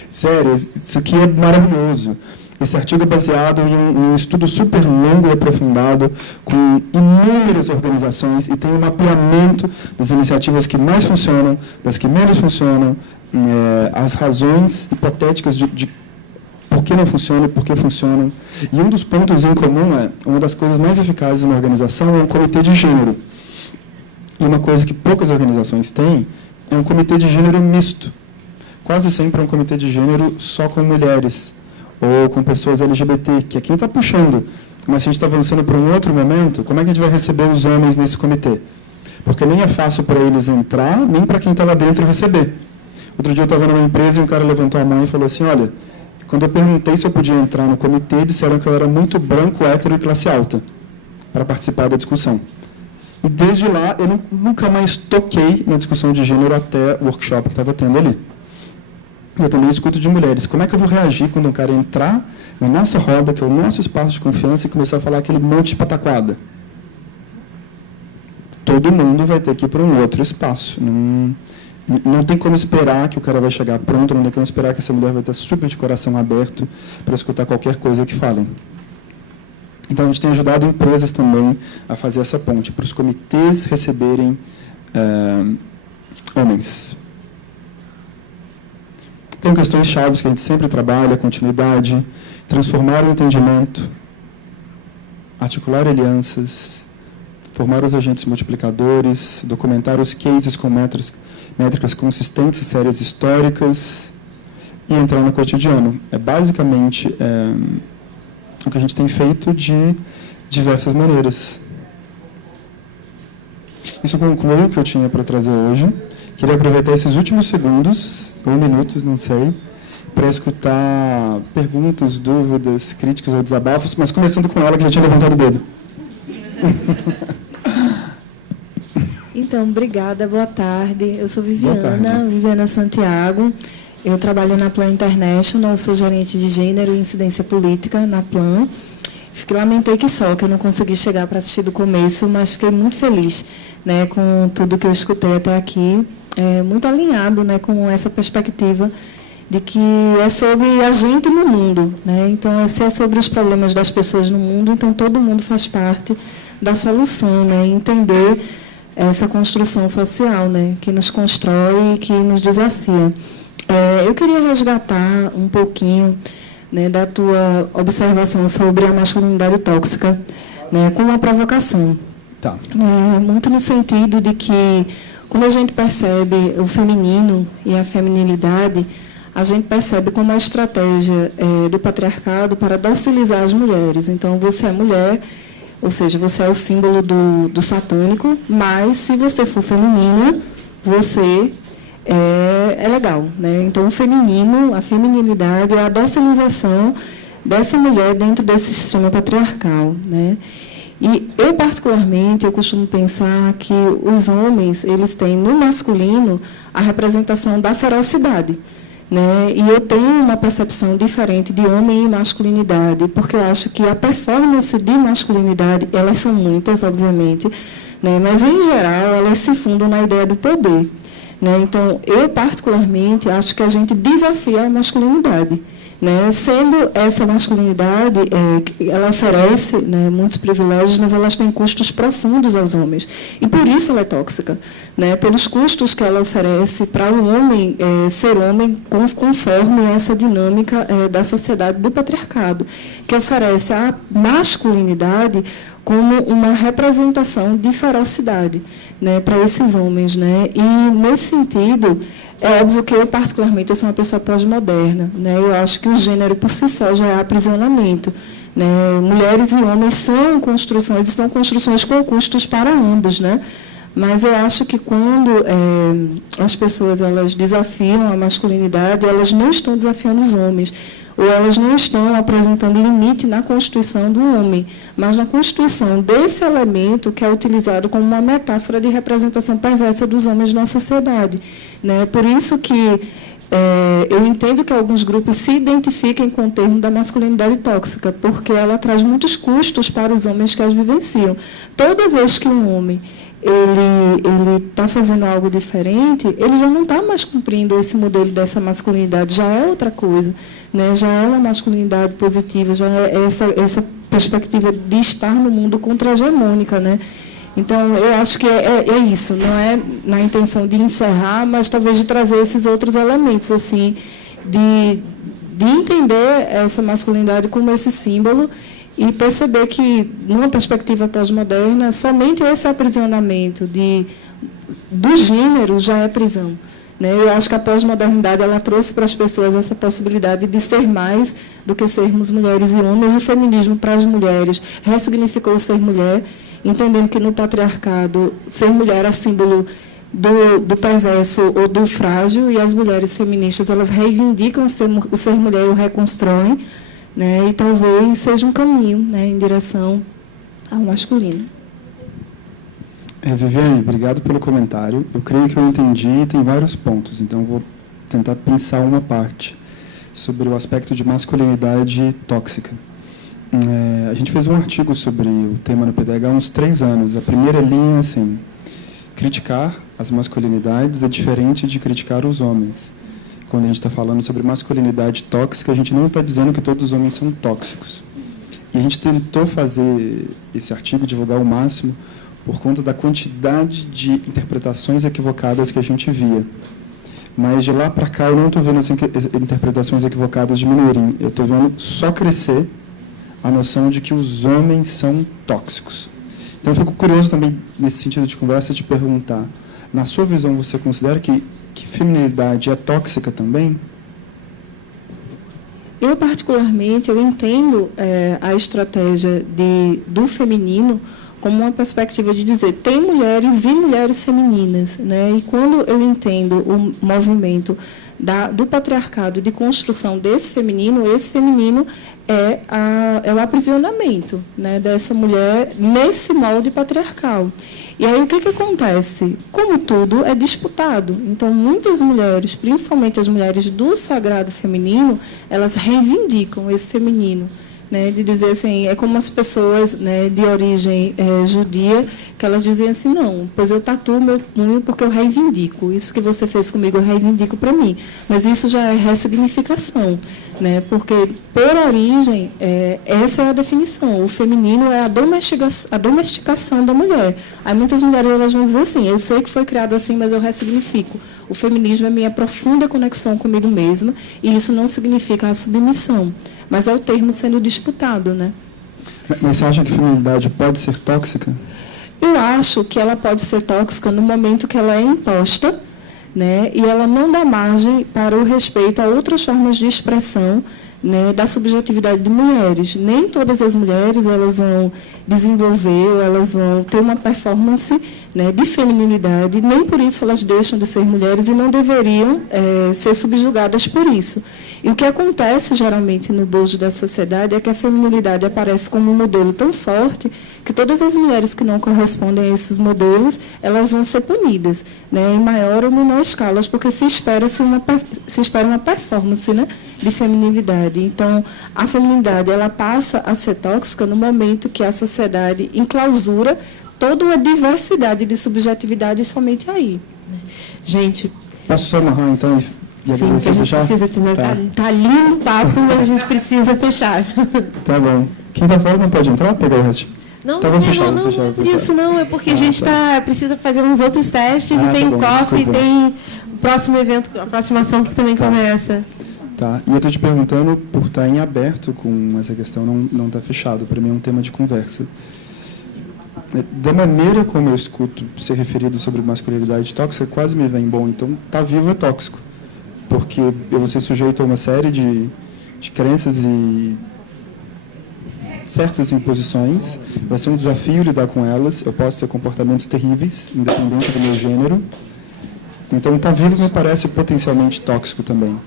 Sério, isso aqui é maravilhoso. Esse artigo é baseado em um estudo super longo e aprofundado, com inúmeras organizações, e tem um mapeamento das iniciativas que mais funcionam, das que menos funcionam, as razões hipotéticas de por que não funcionam e por que funcionam. E um dos pontos em comum uma das coisas mais eficazes de uma organização é um comitê de gênero. E uma coisa que poucas organizações têm é um comitê de gênero misto. Quase sempre é um comitê de gênero só com mulheres, ou com pessoas LGBT, que é quem está puxando. Mas se a gente está avançando para um outro momento, como é que a gente vai receber os homens nesse comitê? Porque nem é fácil para eles entrar, nem para quem está lá dentro receber. Outro dia eu estava numa empresa e um cara levantou a mão e falou assim, olha, quando eu perguntei se eu podia entrar no comitê, disseram que eu era muito branco, hétero e classe alta para participar da discussão. E desde lá eu nunca mais toquei na discussão de gênero até o workshop que estava tendo ali. Eu também escuto de mulheres. Como é que eu vou reagir quando um cara entrar na nossa roda, que é o nosso espaço de confiança, e começar a falar aquele monte de pataquada? Todo mundo vai ter que ir para um outro espaço. Não tem como esperar que o cara vai chegar pronto, não tem como esperar que essa mulher vai estar super de coração aberto para escutar qualquer coisa que falem. Então, a gente tem ajudado empresas também a fazer essa ponte, para os comitês receberem homens. Tem questões chaves que a gente sempre trabalha, continuidade, transformar o entendimento, articular alianças, formar os agentes multiplicadores, documentar os cases com métricas consistentes e sérias históricas e entrar no cotidiano. É basicamente o que a gente tem feito de diversas maneiras. Isso conclui o que eu tinha para trazer hoje. Queria aproveitar esses últimos segundos, ou minutos, não sei, para escutar perguntas, dúvidas, críticas ou desabafos, mas começando com ela, que já tinha levantado o dedo. Então, obrigada, boa tarde. Eu sou Viviana Santiago. Eu trabalho na Plan International, sou gerente de gênero e incidência política na Plan. Lamentei que eu não consegui chegar para assistir do começo, mas fiquei muito feliz, né, com tudo que eu escutei até aqui. Muito alinhado, né, com essa perspectiva de que é sobre a gente no mundo, né? Então, se é sobre os problemas das pessoas no mundo, então todo mundo faz parte da solução, né? Entender essa construção social, né, que nos constrói e que nos desafia. Eu queria resgatar um pouquinho, né, da tua observação sobre a masculinidade tóxica, né, com uma provocação. Tá. Muito no sentido de que, quando a gente percebe o feminino e a feminilidade, a gente percebe como a estratégia do patriarcado para docilizar as mulheres. Então, você é mulher, ou seja, você é o símbolo do satânico, mas, se você for feminina, você é legal, né? Então, o feminino, a feminilidade é a docilização dessa mulher dentro desse sistema patriarcal, né? E eu, particularmente, eu costumo pensar que os homens, eles têm no masculino a representação da ferocidade, né? E eu tenho uma percepção diferente de homem e masculinidade, porque eu acho que a performance de masculinidade, elas são muitas, obviamente, né? Mas, em geral, elas se fundam na ideia do poder, né? Então, eu, particularmente, acho que a gente desafia a masculinidade. né? Sendo essa masculinidade, ela oferece, né, muitos privilégios, mas ela tem custos profundos aos homens. E por isso ela é tóxica, né? Pelos custos que ela oferece para o homem ser homem conforme essa dinâmica da sociedade do patriarcado, que oferece a masculinidade como uma representação de ferocidade, né, para esses homens, né? E, nesse sentido, é óbvio que eu, particularmente, eu sou uma pessoa pós-moderna, né? Eu acho que o gênero, por si só, já é aprisionamento, né? Mulheres e homens são construções com custos para ambos, né? Mas eu acho que quando as pessoas elas desafiam a masculinidade, elas não estão desafiando os homens, ou elas não estão apresentando limite na constituição do homem, mas na constituição desse elemento que é utilizado como uma metáfora de representação perversa dos homens na sociedade, né? Por isso que eu entendo que alguns grupos se identifiquem com o termo da masculinidade tóxica, porque ela traz muitos custos para os homens que as vivenciam. Toda vez que um homem ele está fazendo algo diferente, ele já não está mais cumprindo esse modelo dessa masculinidade, já é outra coisa, né? Já é uma masculinidade positiva, já é essa perspectiva de estar no mundo contra-hegemônica, né? Então, eu acho que é isso, não é na intenção de encerrar, mas talvez de trazer esses outros elementos, assim, de entender essa masculinidade como esse símbolo e perceber que, numa perspectiva pós-moderna, somente esse aprisionamento do gênero já é prisão, né? Eu acho que a pós-modernidade ela trouxe para as pessoas essa possibilidade de ser mais do que sermos mulheres e homens. O feminismo para as mulheres ressignificou ser mulher, entendendo que no patriarcado ser mulher é símbolo do perverso ou do frágil, e as mulheres feministas elas reivindicam o ser mulher e o reconstroem, né? E talvez seja um caminho, né, em direção ao masculino. Viviane, obrigado pelo comentário. Eu creio que eu entendi e tem vários pontos, então vou tentar pensar uma parte sobre o aspecto de masculinidade tóxica. A gente fez um artigo sobre o tema no PDH há uns 3 anos. A primeira linha é assim: criticar as masculinidades é diferente de criticar os homens. Quando a gente está falando sobre masculinidade tóxica, a gente não está dizendo que todos os homens são tóxicos. E a gente tentou fazer esse artigo, divulgar ao máximo, por conta da quantidade de interpretações equivocadas que a gente via. Mas de lá para cá eu não estou vendo as interpretações equivocadas diminuírem. Eu estou vendo só crescer a noção de que os homens são tóxicos. Então eu fico curioso também, nesse sentido de conversa, de perguntar, na sua visão, você considera que feminilidade é tóxica também? Eu, particularmente, eu entendo a estratégia do feminino como uma perspectiva de dizer tem mulheres e mulheres femininas, né? E quando eu entendo o movimento do patriarcado de construção desse feminino, esse feminino é o aprisionamento, né, dessa mulher nesse molde patriarcal. E aí o que acontece? Como tudo é disputado. Então, muitas mulheres, principalmente as mulheres do sagrado feminino, elas reivindicam esse feminino, né, de dizer assim, é como as pessoas, né, de origem judia, que elas diziam assim, não, pois eu tatuo meu punho porque eu reivindico. Isso que você fez comigo, eu reivindico para mim. Mas isso já é ressignificação, né, porque, por origem, essa é a definição. O feminino é a domesticação da mulher. Aí muitas mulheres elas vão dizer assim, eu sei que foi criado assim, mas eu ressignifico. O feminismo é a minha profunda conexão comigo mesma, e isso não significa a submissão. Mas é o termo sendo disputado, né? Mas você acha que a feminilidade pode ser tóxica? Eu acho que ela pode ser tóxica no momento que ela é imposta, né? E ela não dá margem para o respeito a outras formas de expressão, né, da subjetividade de mulheres. Nem todas as mulheres elas vão desenvolver ou elas vão ter uma performance, né, de feminilidade, nem por isso elas deixam de ser mulheres e não deveriam ser subjugadas por isso. E o que acontece geralmente no bojo da sociedade é que a feminilidade aparece como um modelo tão forte que todas as mulheres que não correspondem a esses modelos, elas vão ser punidas, né, em maior ou menor escala, porque se espera uma performance, né, de feminilidade. Então, a feminilidade ela passa a ser tóxica no momento que a sociedade enclausura toda uma diversidade de subjetividade somente aí. Gente, posso só amarrar, então, E Sim, porque a gente precisa finalizar. Tá lindo o papo, mas a gente precisa fechar. Tá bom. Quem está fora não pode entrar? Pegar o resto. Não, tá, não, fechado, não, fechado, não é por fechado. isso, não. É porque a gente precisa fazer uns outros testes e tem tá o bom, coffee, e desculpa. tem o próximo evento, a próxima ação que também começa. Tá. E eu estou te perguntando por estar em aberto com essa questão, não está fechado. Para mim é um tema de conversa. Da maneira como eu escuto ser referido sobre masculinidade tóxica, quase me vem, bom, então tá vivo é tóxico. Porque eu vou ser sujeito a uma série de crenças e certas imposições, vai ser um desafio lidar com elas, eu posso ter comportamentos terríveis, independente do meu gênero. Então, tá vivo me parece potencialmente tóxico também.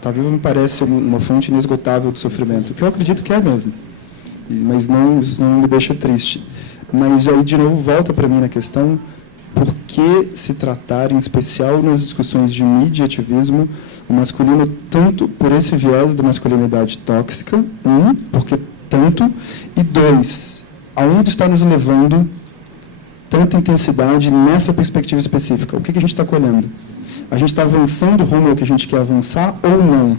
Tá vivo me parece uma fonte inesgotável de sofrimento, que eu acredito que é mesmo. Mas isso não me deixa triste. Mas aí, de novo, volta para mim na questão, por que se tratar, em especial nas discussões de mídia e ativismo, o masculino tanto por esse viés da masculinidade tóxica, porque tanto, e 2, aonde está nos levando tanta intensidade nessa perspectiva específica? O que a gente está colhendo? A gente está avançando rumo ao que a gente quer avançar ou não?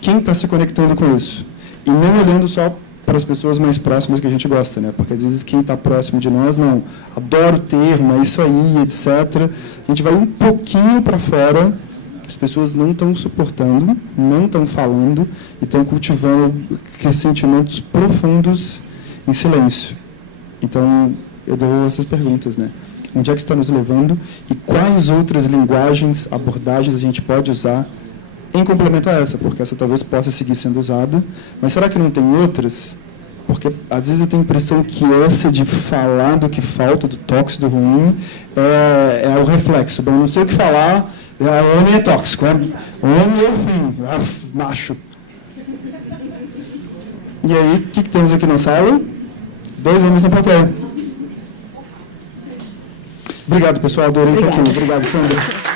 Quem está se conectando com isso? E não olhando só para as pessoas mais próximas que a gente gosta, né? Porque às vezes quem está próximo de nós, não, adoro o termo, é isso aí, etc. A gente vai um pouquinho para fora, as pessoas não estão suportando, não estão falando e estão cultivando ressentimentos profundos em silêncio. Então, eu dou essas perguntas, né? Onde é que está nos levando e quais outras linguagens, abordagens a gente pode usar em complemento a essa, porque essa talvez possa seguir sendo usada, mas será que não tem outras? Porque às vezes eu tenho a impressão que essa de falar do que falta, do tóxico, do ruim, é o reflexo. Bom, não sei o que falar, o homem é tóxico, o homem é o fim, macho. E aí, o que temos aqui na sala? 2 homens na plateia. Obrigado, pessoal, adorei estar aqui. Obrigado, Sandra.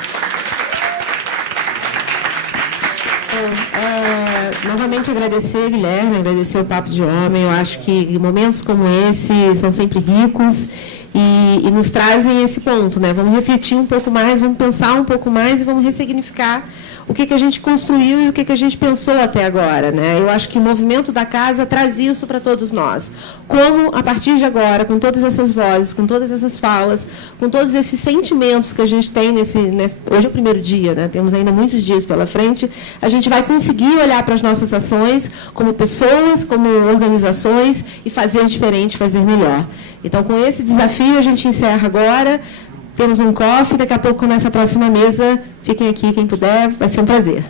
Novamente agradecer, Guilherme, agradecer o Papo de Homem. Eu acho que momentos como esse são sempre ricos e nos trazem esse ponto, né? Vamos refletir um pouco mais, vamos pensar um pouco mais e vamos ressignificar o que a gente construiu e o que a gente pensou até agora, né? Eu acho que o movimento da casa traz isso para todos nós. Como, a partir de agora, com todas essas vozes, com todas essas falas, com todos esses sentimentos que a gente tem hoje é o primeiro dia, né? Temos ainda muitos dias pela frente, a gente vai conseguir olhar para as nossas ações como pessoas, como organizações e fazer diferente, fazer melhor. Então, com esse desafio, a gente encerra agora. Temos um coffee, daqui a pouco começa a próxima mesa. Fiquem aqui, quem puder, vai ser um prazer.